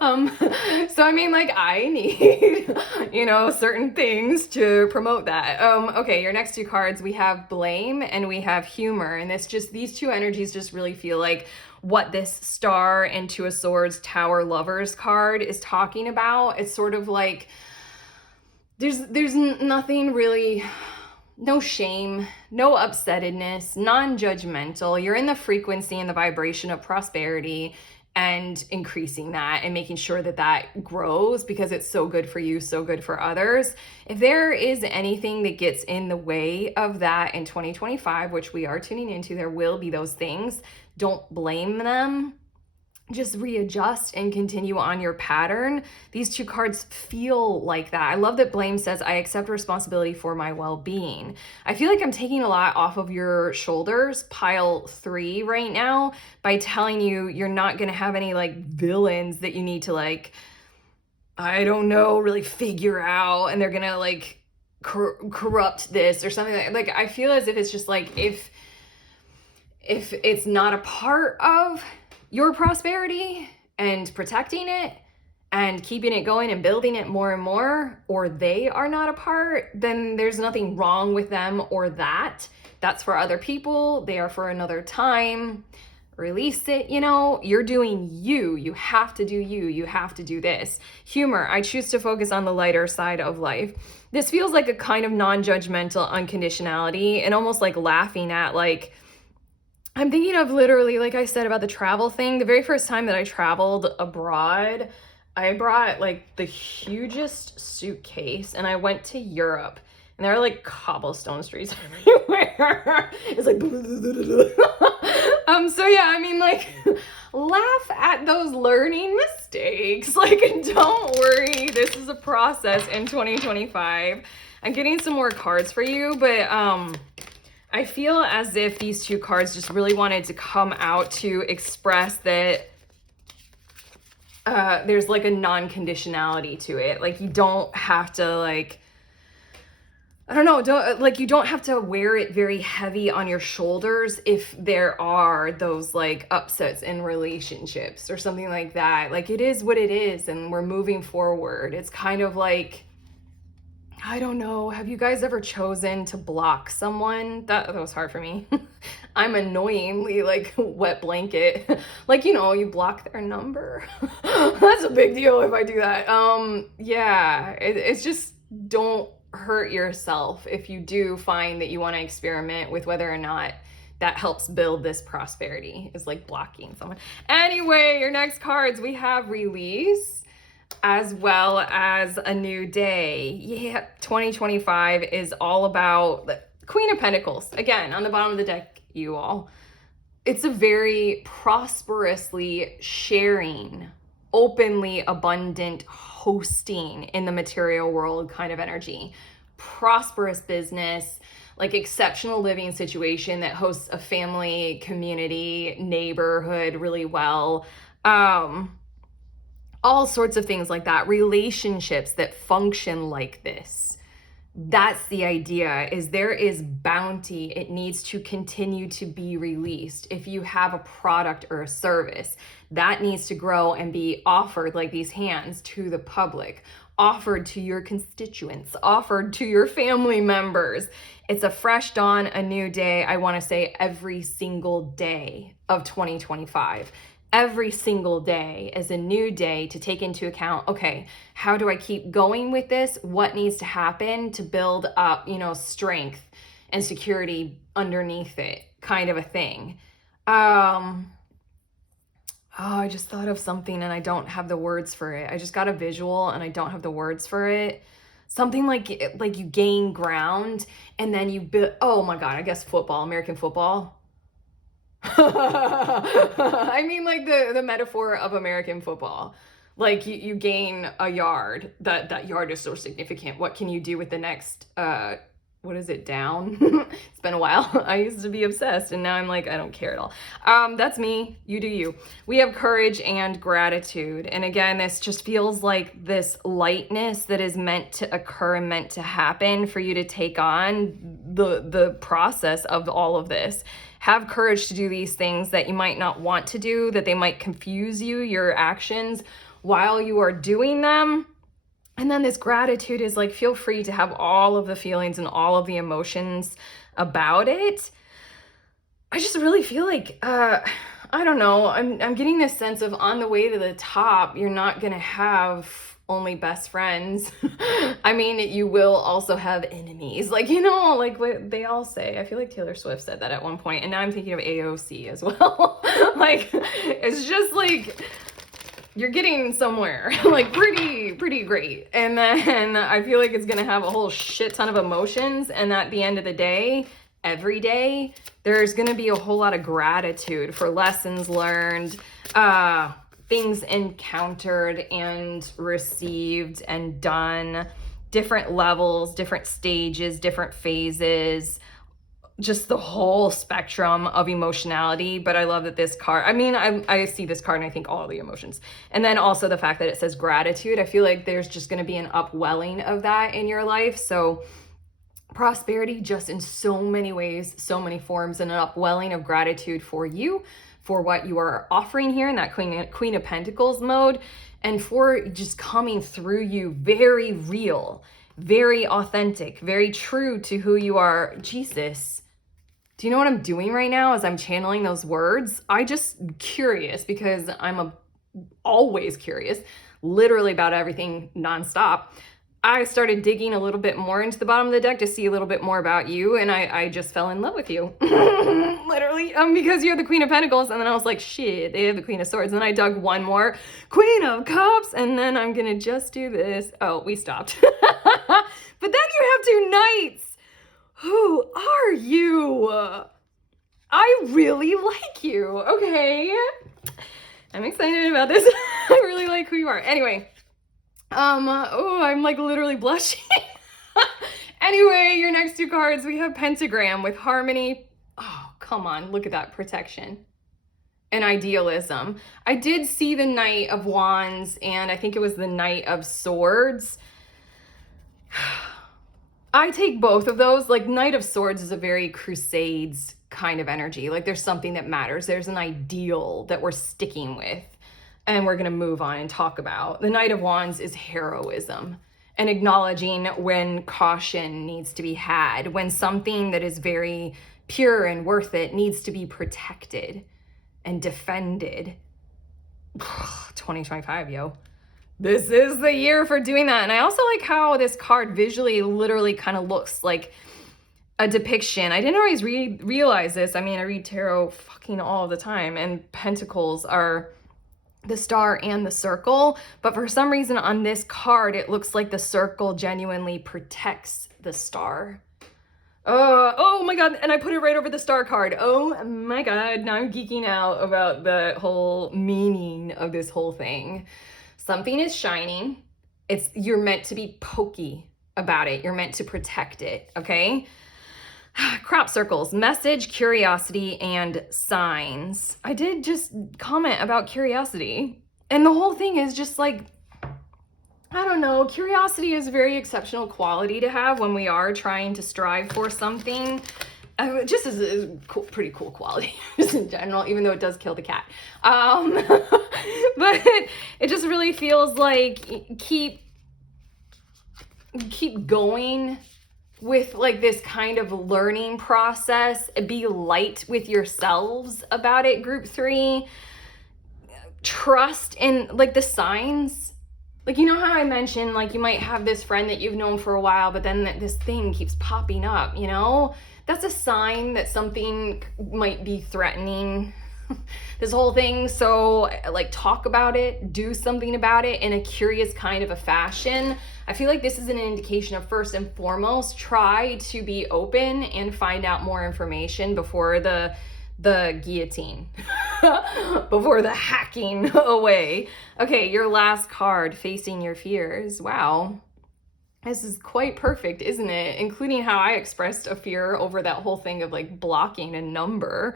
um so I mean, like, I need certain things to promote that. Okay, your next two cards, we have blame and we have humor, and these two energies just really feel like what this Star and Two of Swords Tower Lovers card is talking about. It's sort of like there's nothing really, no shame, no upsettedness, non-judgmental. You're in the frequency and the vibration of prosperity and increasing that and making sure that that grows because it's so good for you, so good for others. If there is anything that gets in the way of that in 2025, which we are tuning into, there will be those things. Don't blame them. Just readjust and continue on your pattern. These two cards feel like that. I love that blame says, I accept responsibility for my well-being. I feel like I'm taking a lot off of your shoulders, pile 3 right now, by telling you you're not going to have any like villains that you need to like, I don't know, really figure out, and they're going to like corrupt this or something. Like I feel as if it's just like, if it's not a part of your prosperity and protecting it and keeping it going and building it more and more, or they are not a part, then there's nothing wrong with them or that. That's for other people. They are for another time. Release it. You're doing you. You have to do you. You have to do this. Humor. I choose to focus on the lighter side of life. This feels like a kind of non-judgmental unconditionality and almost like laughing at like, I'm thinking of literally, like I said about the travel thing, the very first time that I traveled abroad, I brought like the hugest suitcase and I went to Europe and there are like cobblestone streets everywhere. It's like, so yeah, I mean, like, laugh at those learning mistakes. Like, don't worry, this is a process in 2025. I'm getting some more cards for you, but I feel as if these two cards just really wanted to come out to express that there's like a non-conditionality to it. Like you don't have to like, I don't know, you don't have to wear it very heavy on your shoulders if there are those like upsets in relationships or something like that. Like it is what it is and we're moving forward. It's kind of like, I don't know. Have you guys ever chosen to block someone? That was hard for me. I'm annoyingly like wet blanket. Like, you block their number. That's a big deal if I do that. Yeah, it's just don't hurt yourself if you do find that you want to experiment with whether or not that helps build this prosperity, is like blocking someone. Anyway, your next cards, we have release as well as a new day. Yeah, 2025 is all about the Queen of Pentacles. Again, on the bottom of the deck, you all. It's a very prosperously sharing, openly abundant hosting in the material world kind of energy. Prosperous business, like exceptional living situation that hosts a family, community, neighborhood really well. All sorts of things like that, relationships that function like this. That's the idea, is there is bounty. It needs to continue to be released. If you have a product or a service, that needs to grow and be offered like these hands to the public, offered to your constituents, offered to your family members. It's a fresh dawn, a new day. I want to say every single day of 2025. Every single day is a new day to take into account, okay, how do I keep going with this? What needs to happen to build up, strength and security underneath it, kind of a thing. Oh, I just thought of something and I don't have the words for it. I just got a visual and I don't have the words for it. Something like you gain ground and then you build. Oh my God, I guess football, American football. I mean, like the metaphor of American football. Like you gain a yard. That yard is so significant. What can you do with the next what is it, down? It's been a while. I used to be obsessed and now I'm like, I don't care at all. That's me. You do you. We have courage and gratitude. And again, this just feels like this lightness that is meant to occur and meant to happen for you to take on the process of all of this. Have courage to do these things that you might not want to do, that they might confuse you, your actions, while you are doing them. And then this gratitude is like, feel free to have all of the feelings and all of the emotions about it. I just really feel like, I don't know, I'm getting this sense of on the way to the top, you're not gonna have only best friends. I mean, you will also have enemies. Like, you know, like what they all say. I feel like Taylor Swift said that at one point, and now I'm thinking of AOC as well. Like, it's just like, you're getting somewhere, like pretty great. And then I feel like it's gonna have a whole shit ton of emotions. And at the end of the day, every day, there's gonna be a whole lot of gratitude for lessons learned, things encountered and received and done, different levels, different stages, different phases, just the whole spectrum of emotionality. But I love that this card, I mean, I see this card and I think all the emotions. And then also the fact that it says gratitude, I feel like there's just going to be an upwelling of that in your life. So prosperity just in so many ways, so many forms, and an upwelling of gratitude for you, for what you are offering here in that Queen of Pentacles mode, and for just coming through you very real, very authentic, very true to who you are. Jesus. Do you know what I'm doing right now as I'm channeling those words? I just curious because I'm always curious, literally about everything nonstop. I started digging a little bit more into the bottom of the deck to see a little bit more about you, and I just fell in love with you. Literally, because you're the Queen of Pentacles, and then I was like, shit, they have the Queen of Swords, and then I dug one more, Queen of Cups, and then I'm gonna just do this. Oh, we stopped. But then you have two knights. Who are you? I really like you, okay? I'm excited about this. I really like who you are. Anyway, oh, I'm like literally blushing. Anyway, your next two cards, we have Pentagram with Harmony. Oh, come on, look at that protection and idealism. I did see the Knight of Wands, and I think it was the Knight of Swords. I take both of those. Like, Knight of Swords is a very Crusades kind of energy. Like, there's something that matters. There's an ideal that we're sticking with and we're going to move on and talk about. The Knight of Wands is heroism and acknowledging when caution needs to be had, when something that is very pure and worth it needs to be protected and defended. 2025, yo. This is the year for doing that. And I also like how this card visually literally kind of looks like a depiction. I didn't always realize this. I mean, I read tarot fucking all the time, and pentacles are the star and the circle. But for some reason on this card, it looks like the circle genuinely protects the star. Oh my God. And I put it right over the star card. Oh my God. Now I'm geeking out about the whole meaning of this whole thing. Something is shining. You're meant to be pokey about it. You're meant to protect it, okay? Crop circles, message, curiosity, and signs. I did just comment about curiosity. And the whole thing is just like, I don't know, curiosity is a very exceptional quality to have when we are trying to strive for something. Just as a cool, pretty cool quality just in general, even though it does kill the cat. But it just really feels like keep going with like this kind of learning process. Be light with yourselves about it, group 3. Trust in like the signs. Like, you know how I mentioned, like, you might have this friend that you've known for a while, but then this thing keeps popping up, you know? That's a sign that something might be threatening this whole thing. So like talk about it, do something about it in a curious kind of a fashion. I feel like this is an indication of, first and foremost, try to be open and find out more information before the guillotine, before the hacking away. Okay, your last card, facing your fears. Wow. This is quite perfect, isn't it? Including how I expressed a fear over that whole thing of like blocking a number.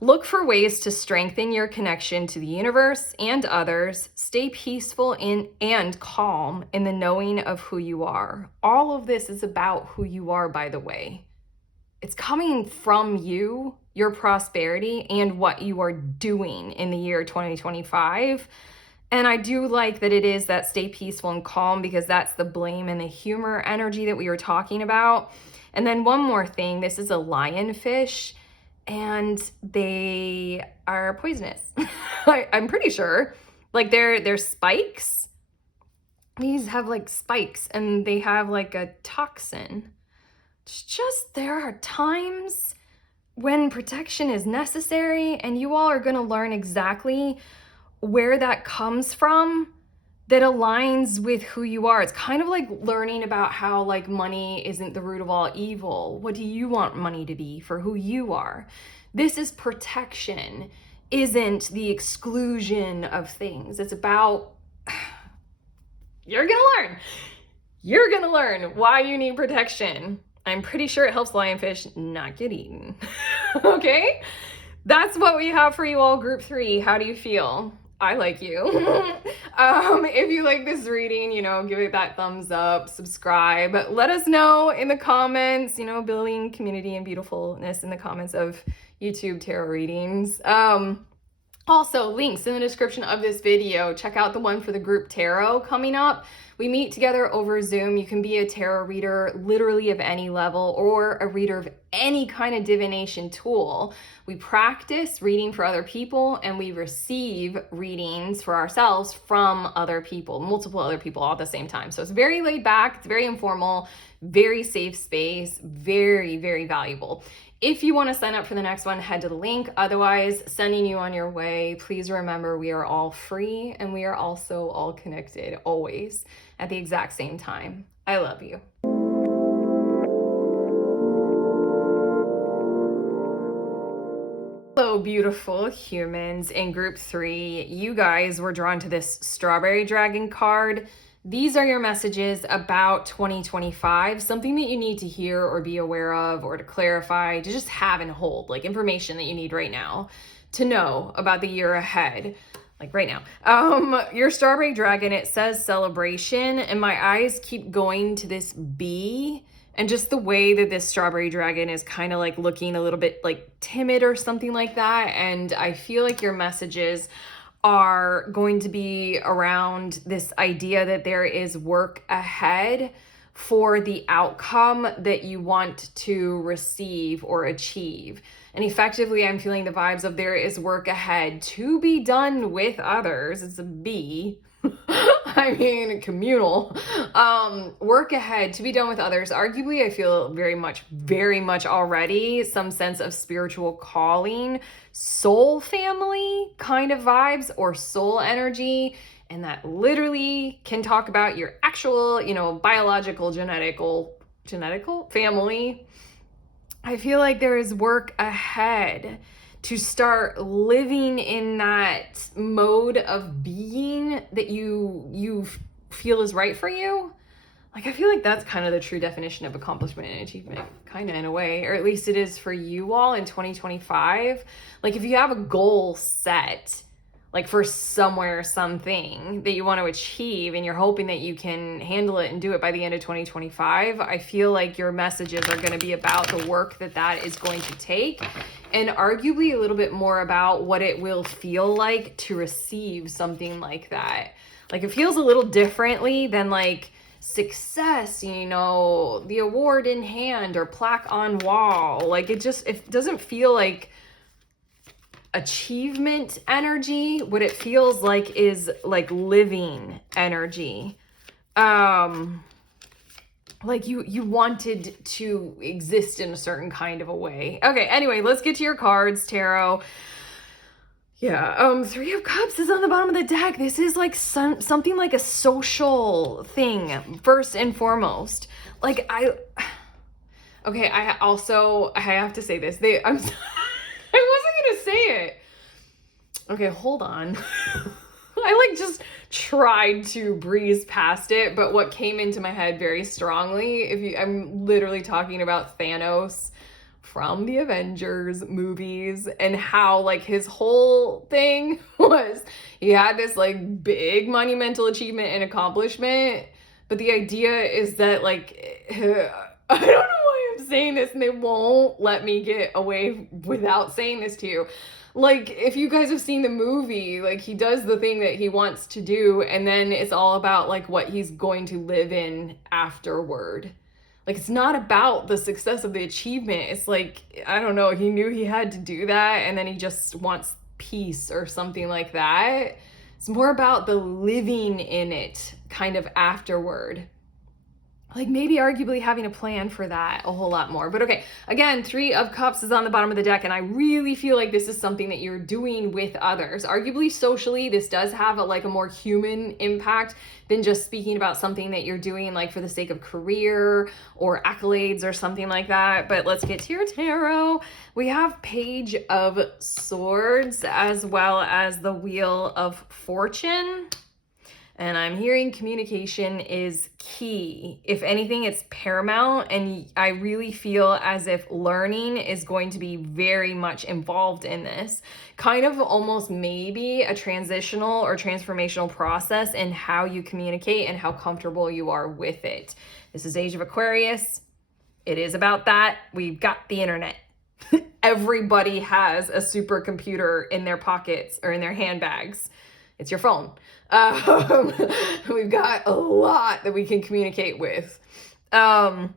Look for ways to strengthen your connection to the universe and others. Stay peaceful and calm in the knowing of who you are. All of this is about who you are, by the way. It's coming from you, your prosperity, and what you are doing in the year 2025. And I do like that it is that stay peaceful and calm, because that's the blame and the humor energy that we were talking about. And then one more thing, this is a lionfish, and they are poisonous. I'm pretty sure. Like they're spikes. These have like spikes, and they have like a toxin. It's just, there are times when protection is necessary, and you all are going to learn exactly where that comes from that aligns with who you are. It's kind of like learning about how like money isn't the root of all evil. What do you want money to be for who you are? This is protection, isn't the exclusion of things. It's about, you're gonna learn why you need protection. I'm pretty sure it helps lionfish not get eaten. Okay? That's what we have for you all, group 3. How do you feel? I like you. If you like this reading, give it that thumbs up, subscribe. Let us know in the comments, building community and beautifulness in the comments of YouTube tarot readings. Also, links in the description of this video. Check out the one for the group tarot coming up. We meet together over Zoom. You can be a tarot reader literally of any level, or a reader of any kind of divination tool. We practice reading for other people, and we receive readings for ourselves from other people, multiple other people all at the same time. So it's very laid back, it's very informal, very safe space, very, very valuable. If you want to sign up for the next one, head to the link. Otherwise, sending you on your way. Please remember, we are all free, and we are also all connected, always, at the exact same time. I love you. Hello, beautiful humans in group 3. You guys were drawn to this Strawberry Dragon card. These are your messages about 2025, something that you need to hear or be aware of, or to clarify, to just have and hold, like information that you need right now to know about the year ahead, like right now. Your Strawberry Dragon, it says celebration, and my eyes keep going to this bee, and just the way that this Strawberry Dragon is kind of like looking a little bit like timid or something like that. And I feel like your messages are going to be around this idea that there is work ahead for the outcome that you want to receive or achieve. And effectively, I'm feeling the vibes of there is work ahead to be done with others. It's a bee. I mean, communal. Work ahead to be done with others. Arguably, I feel very much already some sense of spiritual calling, soul family kind of vibes, or soul energy. And that literally can talk about your actual, biological, genetical family. I feel like there is work ahead to start living in that mode of being that you feel is right for you. Like, I feel like that's kind of the true definition of accomplishment and achievement, kind of in a way, or at least it is for you all in 2025. Like, if you have a goal set, like for somewhere, something that you want to achieve, and you're hoping that you can handle it and do it by the end of 2025, I feel like your messages are going to be about the work that is going to take, and arguably a little bit more about what it will feel like to receive something like that. Like, it feels a little differently than like success, the award in hand or plaque on wall. Like, it doesn't feel like achievement energy. What it feels like is like living energy. Like you wanted to exist in a certain kind of a way. Okay, anyway, let's get to your cards, tarot. Yeah, Three of Cups is on the bottom of the deck. This is like something like a social thing, first and foremost. Like okay, I have to say this. I wasn't gonna say it. Okay, hold on. I like just tried to breeze past it, but what came into my head very strongly, I'm literally talking about Thanos from the Avengers movies and how like his whole thing was he had this like big monumental achievement and accomplishment, but the idea is that like I don't know why I'm saying this and they won't let me get away without saying this to you. Like, if you guys have seen the movie, like, he does the thing that he wants to do, and then it's all about, like, what he's going to live in afterward. Like, it's not about the success of the achievement. It's like, I don't know, he knew he had to do that, and then he just wants peace or something like that. It's more about the living in it kind of afterward. Like maybe arguably having a plan for that a whole lot more. But okay, again, Three of Cups is on the bottom of the deck, and I really feel like this is something that you're doing with others. Arguably socially, this does have like a more human impact than just speaking about something that you're doing like for the sake of career or accolades or something like that. But let's get to your tarot. We have Page of Swords as well as the Wheel of Fortune. And I'm hearing communication is key. If anything, it's paramount. And I really feel as if learning is going to be very much involved in this. Kind of almost maybe a transitional or transformational process in how you communicate and how comfortable you are with it. This is Age of Aquarius. It is about that. We've got the internet. Everybody has a supercomputer in their pockets or in their handbags. It's your phone. We've got a lot that we can communicate with. I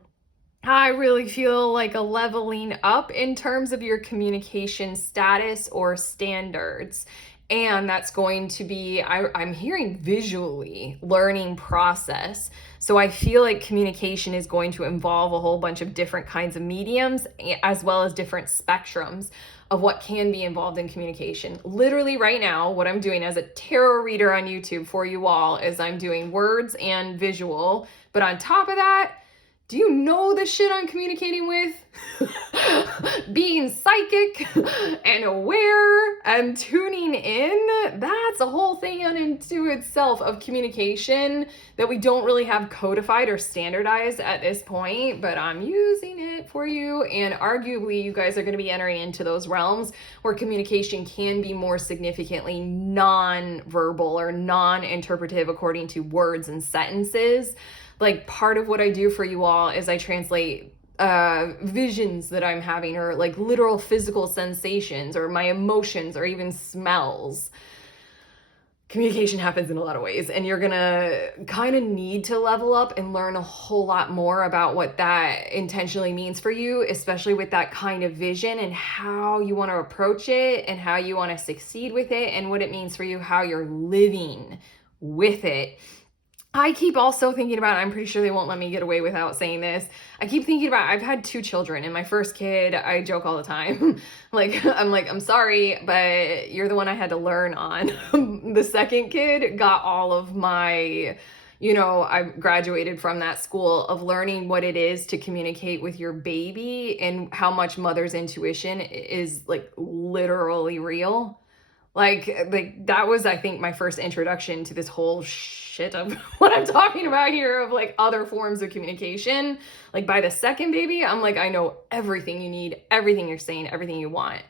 really feel like a leveling up in terms of your communication status or standards. And that's going to be, I'm hearing visually learning process. So I feel like communication is going to involve a whole bunch of different kinds of mediums as well as different spectrums of what can be involved in communication. Literally right now, what I'm doing as a tarot reader on YouTube for you all is I'm doing words and visual. But on top of that, do you know the shit I'm communicating with? Being psychic and aware and tuning in, that's a whole thing unto itself of communication that we don't really have codified or standardized at this point, but I'm using it for you. And arguably, you guys are going to be entering into those realms where communication can be more significantly non-verbal or non-interpretive according to words and sentences. Like part of what I do for you all is I translate visions that I'm having or like literal physical sensations or my emotions or even smells. Communication happens in a lot of ways, and you're gonna kind of need to level up and learn a whole lot more about what that intentionally means for you, especially with that kind of vision and how you want to approach it and how you want to succeed with it and what it means for you, how you're living with it. I keep also thinking about, I'm pretty sure they won't let me get away without saying this. I keep thinking about, I've had 2 children, and my first kid, I joke all the time. I'm sorry, but you're the one I had to learn on. The second kid got all of my, I graduated from that school of learning what it is to communicate with your baby and how much mother's intuition is like literally real. Like that was, I think, my first introduction to this whole shit of what I'm talking about here of like other forms of communication. Like by the second baby, I'm like, I know everything you need, everything you're saying, everything you want.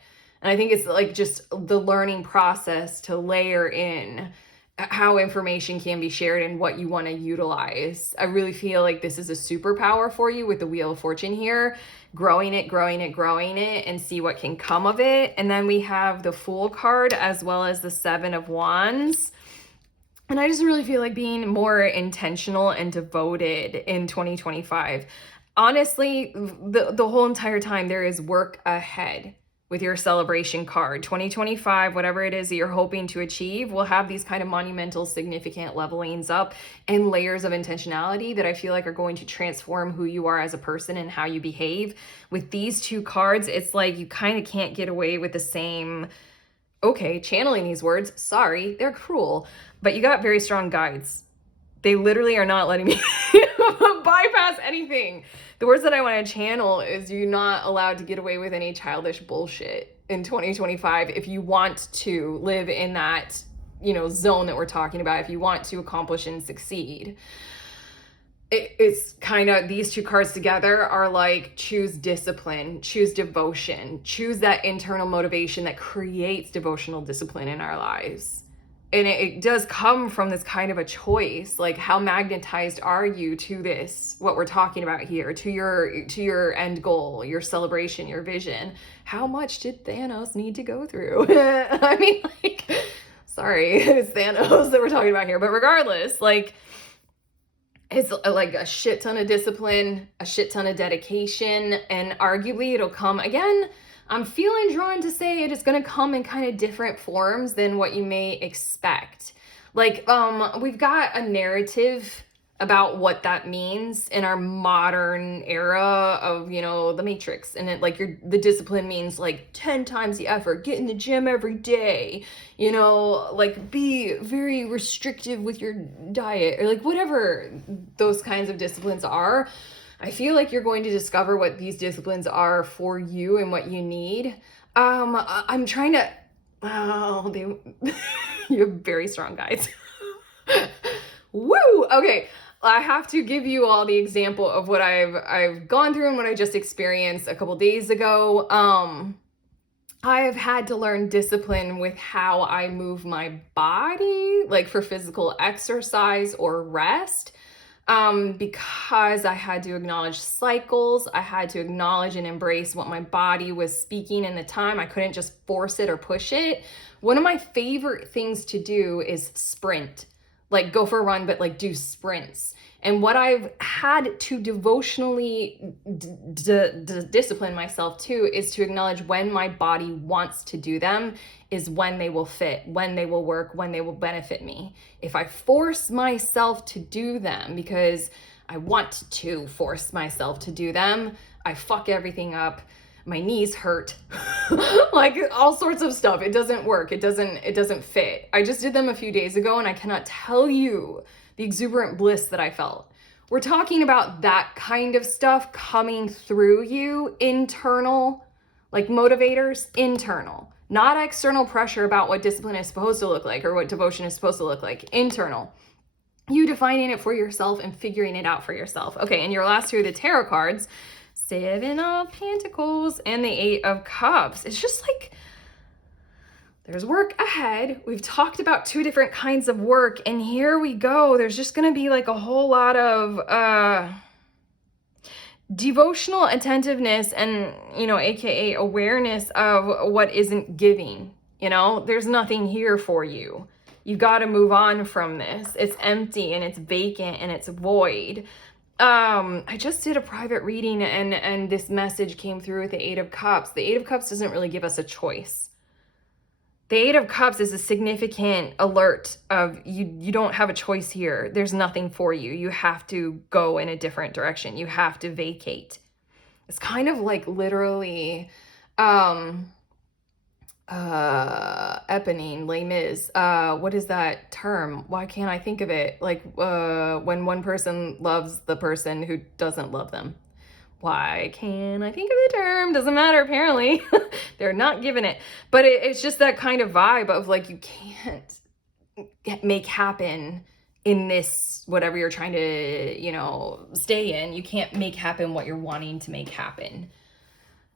And I think it's like just the learning process to layer in how information can be shared and what you want to utilize. I really feel like this is a superpower for you with the Wheel of Fortune here, growing it, and see what can come of it. And then we have the Fool card as well as the 7 of Wands. And I just really feel like being more intentional and devoted in 2025. Honestly, the whole entire time there is work ahead. With your celebration card, 2025, whatever it is that you're hoping to achieve, will have these kind of monumental, significant levelings up and layers of intentionality that I feel like are going to transform who you are as a person and how you behave. With these 2 cards, it's like you kind of can't get away with the same Okay, channeling these words, sorry, they're cruel, but you got very strong guides. They literally are not letting me bypass anything. The words that I want to channel is you're not allowed to get away with any childish bullshit in 2025 if you want to live in that, zone that we're talking about, if you want to accomplish and succeed. It's kind of, these two cards together are like, choose discipline, choose devotion, choose that internal motivation that creates devotional discipline in our lives. And it does come from this kind of a choice, like how magnetized are you to this, what we're talking about here, to your end goal, your celebration, your vision. How much did Thanos need to go through? I mean, like, sorry, it's Thanos that we're talking about here, but regardless, like, it's like a shit ton of discipline, a shit ton of dedication, and arguably it'll come again. I'm feeling drawn to say it is going to come in kind of different forms than what you may expect. Like, we've got a narrative about what that means in our modern era of, the Matrix. And it, like, the discipline means like 10 times the effort, get in the gym every day, like be very restrictive with your diet, or like whatever those kinds of disciplines are. I feel like you're going to discover what these disciplines are for you and what you need. I'm trying to, you have very strong guides. Woo! Okay. I have to give you all the example of what I've gone through and what I just experienced a couple days ago. I have had to learn discipline with how I move my body, like for physical exercise or rest, because I had to acknowledge cycles. I had to acknowledge and embrace what my body was speaking in the time. I couldn't just force it or push it. One of my favorite things to do is sprint. Like go for a run, but like do sprints. And what I've had to devotionally discipline myself to is to acknowledge when my body wants to do them is when they will fit, when they will work, when they will benefit me. If I force myself to do them because I want to force myself to do them, I fuck everything up. My knees hurt, like all sorts of stuff. It doesn't work. It doesn't fit. I just did them a few days ago and I cannot tell you the exuberant bliss that I felt. We're talking about that kind of stuff coming through you, internal, like motivators, internal, not external pressure about what discipline is supposed to look like or what devotion is supposed to look like, internal. You defining it for yourself and figuring it out for yourself. Okay, and your last two of the tarot cards, Seven of Pentacles and the Eight of Cups. It's just like there's work ahead. We've talked about two different kinds of work, and here we go. There's just going to be like a whole lot of devotional attentiveness and, aka awareness of what isn't giving. There's nothing here for you. You got to move on from this. It's empty and it's vacant and it's void. I just did a private reading and this message came through with the Eight of Cups. The Eight of Cups doesn't really give us a choice. The Eight of Cups is a significant alert of you don't have a choice here. There's nothing for you. You have to go in a different direction. You have to vacate. It's kind of like literally, eponine, Les Mis, what is that term? Why can't I think of it? Like, when one person loves the person who doesn't love them. Why can't I think of the term? Doesn't matter, apparently. They're not giving it. But it's just that kind of vibe of like, you can't make happen in this, whatever you're trying to, stay in. You can't make happen what you're wanting to make happen.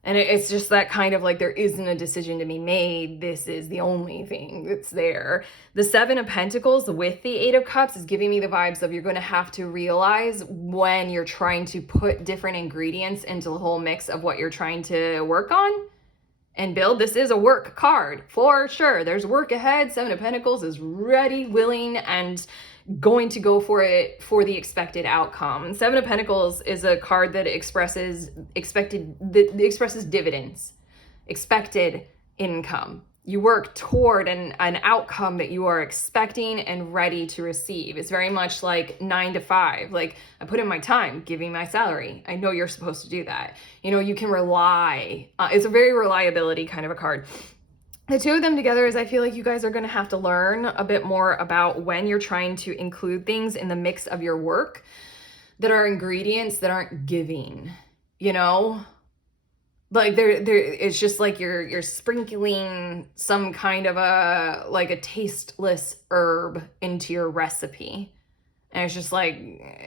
And it's just that kind of like, there isn't a decision to be made. This is the only thing that's there. The Seven of Pentacles with the Eight of Cups is giving me the vibes of you're going to have to realize when you're trying to put different ingredients into the whole mix of what you're trying to work on and build. This is a work card for sure. There's work ahead. Seven of Pentacles is ready, willing, and going to go for it for the expected outcome. Seven of Pentacles is a card that expresses dividends, expected income. You work toward an outcome that you are expecting and ready to receive. It's very much like 9 to 5. Like, I put in my time, giving my salary. I know you're supposed to do that. You can rely. It's a very reliability kind of a card. the two of them together is I feel like you guys are going to have to learn a bit more about when you're trying to include things in the mix of your work that are ingredients that aren't giving, you know? Like it's just like you're sprinkling some kind of a tasteless herb into your recipe. And it's just like,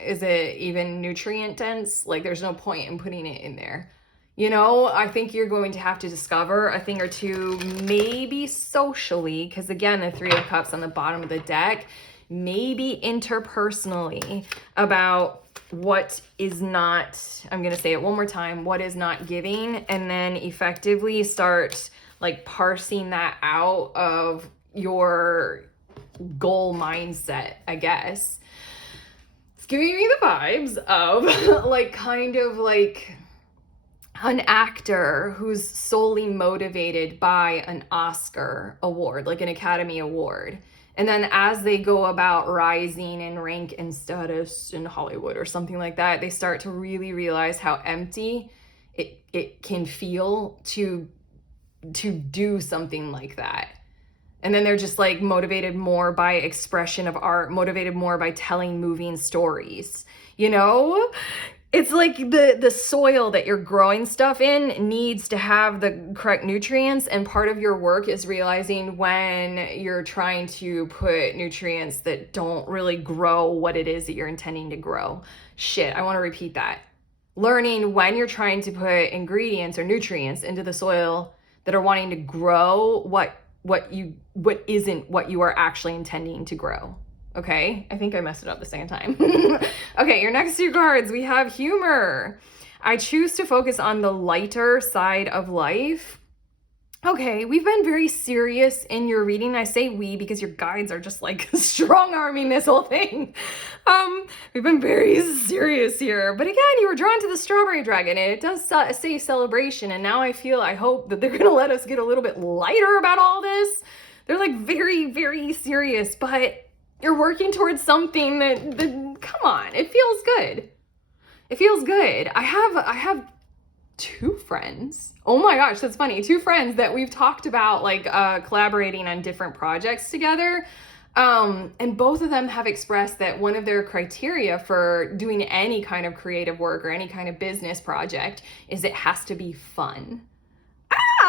is it even nutrient dense? Like there's no point in putting it in there. You know, I think you're going to have to discover a thing or two, maybe socially, because again, the Three of Cups on the bottom of the deck, maybe interpersonally, about what is not, I'm going to say it one more time, what is not giving, and then effectively start like parsing that out of your goal mindset, I guess. It's giving me the vibes of like kind of like an actor who's solely motivated by an Oscar award, like an Academy Award. And then as they go about rising in rank and status in Hollywood or something like that, they start to really realize how empty it can feel to do something like that. And then they're just like motivated more by expression of art, motivated more by telling moving stories, you know? It's like the soil that you're growing stuff in needs to have the correct nutrients, and part of your work is realizing when you're trying to put nutrients that don't really grow what it is that you're intending to grow. Shit, I want to repeat that. Learning when you're trying to put ingredients or nutrients into the soil that are wanting to grow what isn't what you are actually intending to grow. Okay, I think I messed it up the second time. Okay, your next two cards, we have humor. I choose to focus on the lighter side of life. Okay, we've been very serious in your reading. I say we because your guides are just like strong-arming this whole thing. We've been very serious here. But again, you were drawn to the strawberry dragon, and it does say celebration. And now I hope that they're going to let us get a little bit lighter about all this. They're like very, very serious, but you're working towards something that come on, it feels good. It feels good. I have two friends. Oh my gosh, that's funny. Two friends that we've talked about like collaborating on different projects together. And both of them have expressed that one of their criteria for doing any kind of creative work or any kind of business project is it has to be fun.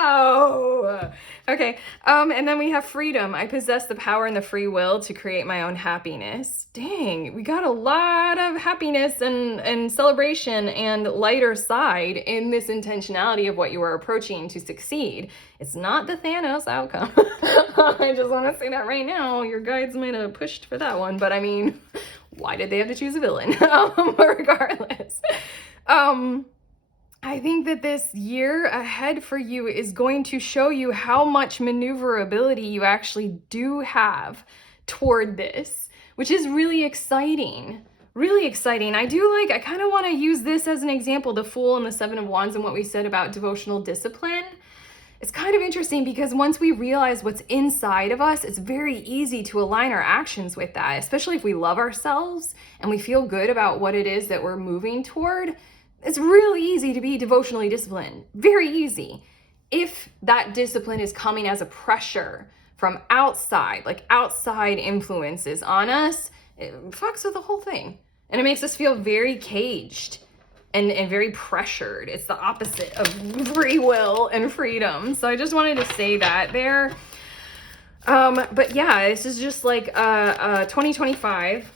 Ow! Okay, and then we have freedom. I possess the power and the free will to create my own happiness. Dang, we got a lot of happiness and celebration and lighter side in this intentionality of what you are approaching to succeed. It's not the Thanos outcome. I just want to say that right now. Your guides might have pushed for that one, but I mean, why did they have to choose a villain? Regardless. I think that this year ahead for you is going to show you how much maneuverability you actually do have toward this, which is really exciting. Really exciting. I kind of want to use this as an example, the Fool and the Seven of Wands and what we said about devotional discipline. It's kind of interesting because once we realize what's inside of us, it's very easy to align our actions with that, especially if we love ourselves and we feel good about what it is that we're moving toward. It's really easy to be devotionally disciplined. Very easy. If that discipline is coming as a pressure from outside, like outside influences on us, it fucks with the whole thing. And it makes us feel very caged and very pressured. It's the opposite of free will and freedom. So I just wanted to say that there. But yeah, this is just like 2025.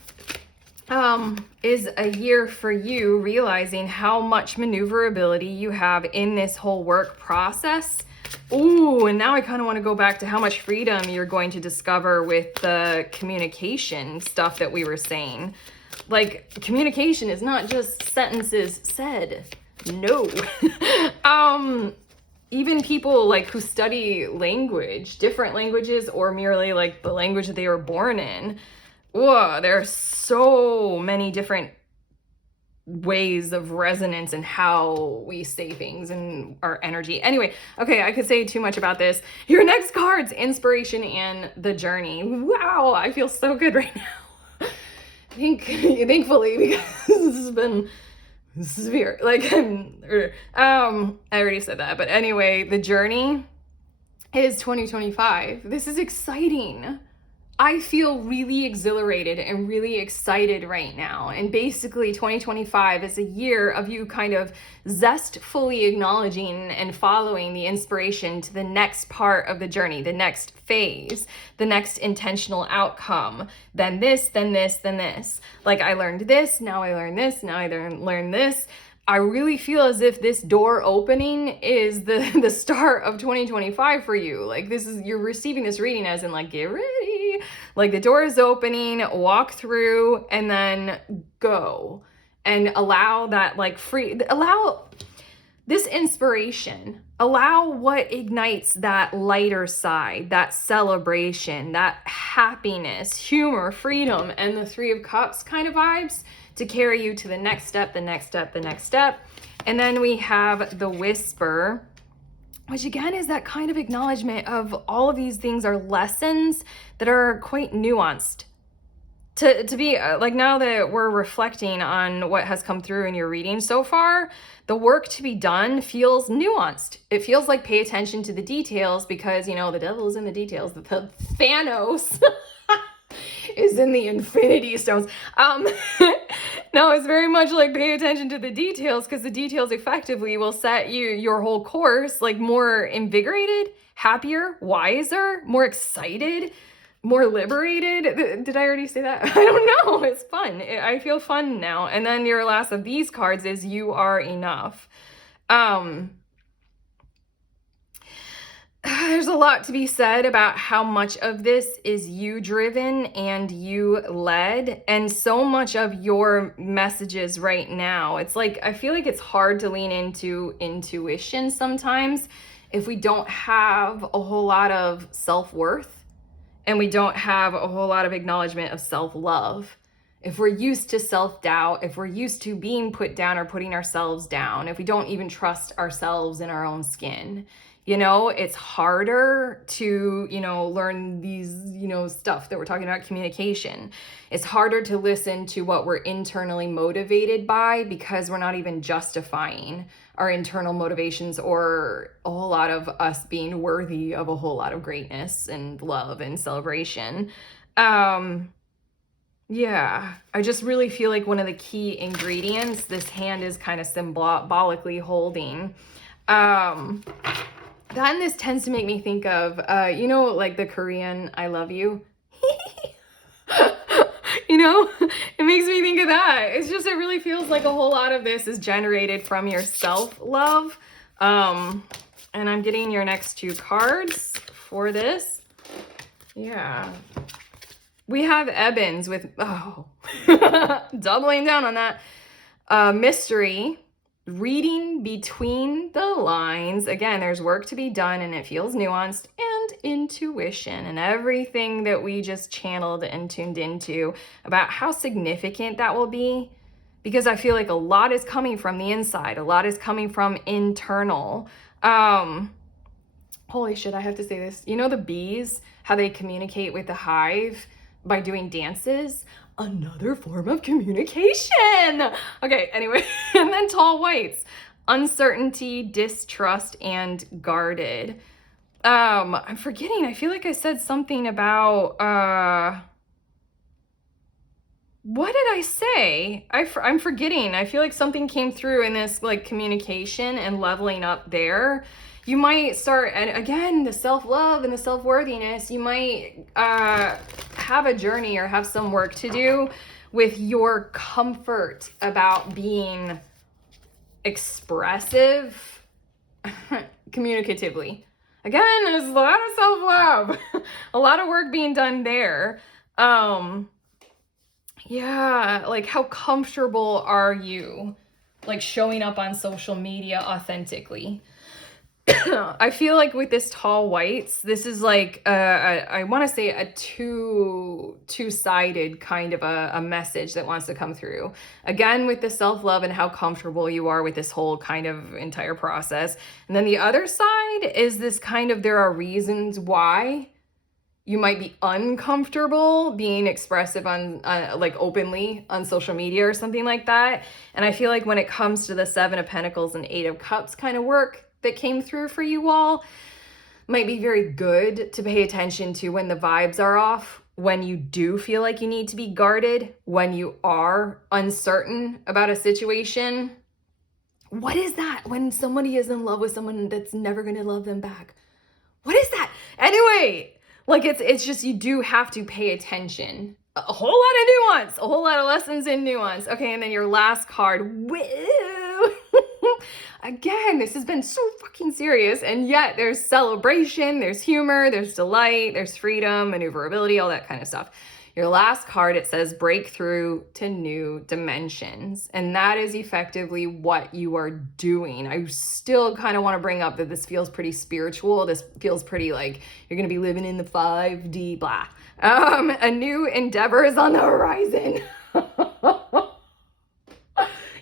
Is a year for you realizing how much maneuverability you have in this whole work process. Ooh, and now I kind of want to go back to how much freedom you're going to discover with the communication stuff that we were saying. Like, communication is not just sentences said. No. Even people like who study language, different languages, or merely like the language that they were born in, whoa, there are so many different ways of resonance and how we say things and our energy. Anyway, okay, I could say too much about this. Your next card's inspiration and the journey. Wow, I feel so good right now. Thankfully, because this has been severe. Like, I already said that. But anyway, the journey is 2025. This is exciting. I feel really exhilarated and really excited right now. And basically 2025 is a year of you kind of zestfully acknowledging and following the inspiration to the next part of the journey, the next phase, the next intentional outcome. Then this, then this, then this. Like I learned this, now I learned this, now I learn this. I really feel as if this door opening is the start of 2025 for you. Like this is, you're receiving this reading as in like, get ready. Like the door is opening, walk through, and then go. And allow that like allow this inspiration, allow what ignites that lighter side, that celebration, that happiness, humor, freedom, and the Three of Cups kind of vibes to carry you to the next step, the next step, the next step. And then we have the Whisper, which again is that kind of acknowledgement of all of these things are lessons that are quite nuanced. To be like, now that we're reflecting on what has come through in your reading so far, the work to be done feels nuanced. It feels like pay attention to the details because, you know, the devil is in the details. The Thanos is in the Infinity Stones. No, it's very much like pay attention to the details because the details effectively will set your whole course like more invigorated, happier, wiser, more excited, more liberated. Did I already say that? I don't know. It's fun. I feel fun now. And then your last of these cards is You Are Enough. There's a lot to be said about how much of this is you driven and you led, and so much of your messages right now. It's like, I feel like it's hard to lean into intuition sometimes if we don't have a whole lot of self-worth and we don't have a whole lot of acknowledgement of self-love. If we're used to self-doubt, if we're used to being put down or putting ourselves down, if we don't even trust ourselves in our own skin, you know, it's harder to, you know, learn these, you know, stuff that we're talking about, communication. It's harder to listen to what we're internally motivated by because we're not even justifying our internal motivations or a whole lot of us being worthy of a whole lot of greatness and love and celebration. Yeah, I just really feel like one of the key ingredients this hand is kind of symbolically holding. Then this tends to make me think of, you know, like the Korean I love you. You know, it makes me think of that. It's just, it really feels like a whole lot of this is generated from your self-love. And I'm getting your next two cards for this. Yeah. We have Ebbins with, doubling down on that. Mystery. Reading between the lines. Again, there's work to be done and it feels nuanced, and intuition and everything that we just channeled and tuned into about how significant that will be, because I feel like a lot is coming from the inside, a lot is coming from internal. Holy shit, I have to say this. You know the bees, how they communicate with the hive by doing dances? Another form of communication. Okay, anyway, and then tall whites, uncertainty, distrust, and guarded. I'm forgetting. I feel like I said something about, what did I say? I'm forgetting. I feel like something came through in this like communication and leveling up there. You might start, and again, the self-love and the self-worthiness, you might have a journey or have some work to do with your comfort about being expressive communicatively. Again, there's a lot of self-love, a lot of work being done there. Yeah, like how comfortable are you like showing up on social media authentically? I feel like with this tall whites, this is like I want to say a two-sided kind of a message that wants to come through. Again, with the self-love and how comfortable you are with this whole kind of entire process. And then the other side is this kind of, there are reasons why you might be uncomfortable being expressive on like openly on social media or something like that. And I feel like when it comes to the Seven of Pentacles and Eight of Cups kind of work that came through for you all, Might be very good to pay attention to when the vibes are off, when you do feel like you need to be guarded, when you are uncertain about a situation. What is that when somebody is in love with someone that's never going to love them back? What is that? Anyway, like it's just, you do have to pay attention. A whole lot of nuance, a whole lot of lessons in nuance. Okay, and then your last card, woo! Again, this has been so fucking serious, and yet there's celebration, there's humor, there's delight, there's freedom, maneuverability, all that kind of stuff. Your last card, it says breakthrough to new dimensions. And that is effectively what you are doing. I still kind of want to bring up that this feels pretty spiritual. This feels pretty like you're going to be living in the 5D, blah. A new endeavor is on the horizon.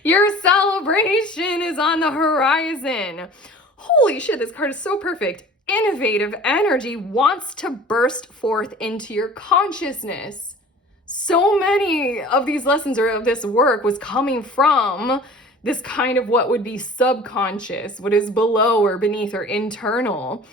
Your celebration is on the horizon. Holy shit, this card is so perfect. Innovative energy wants to burst forth into your consciousness. So many of these lessons or of this work was coming from this kind of what would be subconscious, what is below or beneath or internal.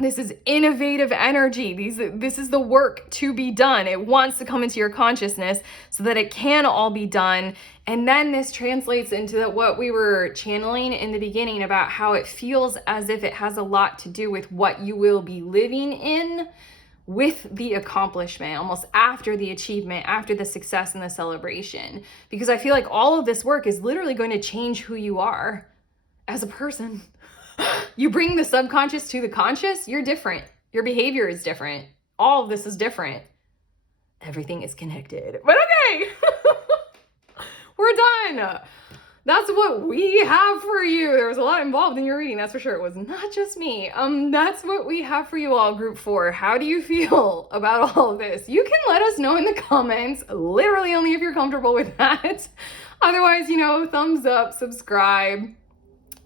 This is innovative energy. This is the work to be done. It wants to come into your consciousness so that it can all be done. And then this translates into what we were channeling in the beginning about how it feels as if it has a lot to do with what you will be living in with the accomplishment, almost after the achievement, after the success and the celebration. Because I feel like all of this work is literally going to change who you are as a person. You bring the subconscious to the conscious, you're different. Your behavior is different. All of this is different. Everything is connected. But okay, we're done. That's what we have for you. There was a lot involved in your reading, that's for sure. It was not just me. That's what we have for you all, group 4. How do you feel about all of this? You can let us know in the comments, literally only if you're comfortable with that. Otherwise, thumbs up, subscribe.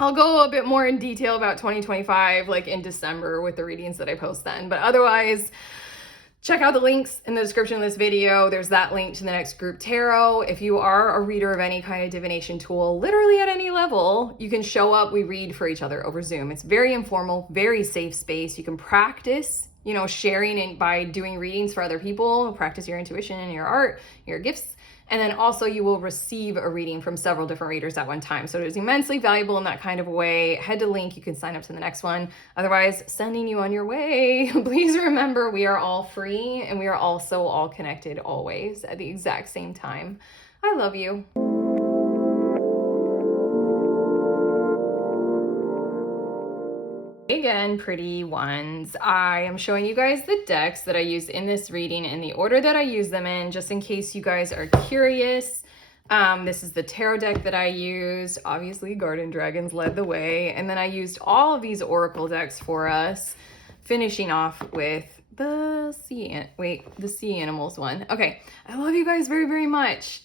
I'll go a bit more in detail about 2025, like in December with the readings that I post then. But otherwise, check out the links in the description of this video. There's that link to the next group tarot. If you are a reader of any kind of divination tool, literally at any level, you can show up. We read for each other over Zoom. It's very informal, very safe space. You can practice, sharing by doing readings for other people, practice your intuition and your art, your gifts. And then also you will receive a reading from several different readers at one time. So it is immensely valuable in that kind of a way. Head to link, you can sign up to the next one. Otherwise, sending you on your way. Please remember, we are all free and we are also all connected always at the exact same time. I love you. Again, pretty ones. I am showing you guys the decks that I used in this reading in the order that I use them in, just in case you guys are curious. This is the tarot deck that I used. Obviously, Garden Dragons led the way. And then I used all of these oracle decks for us, finishing off with the sea animals one. Okay, I love you guys very, very much.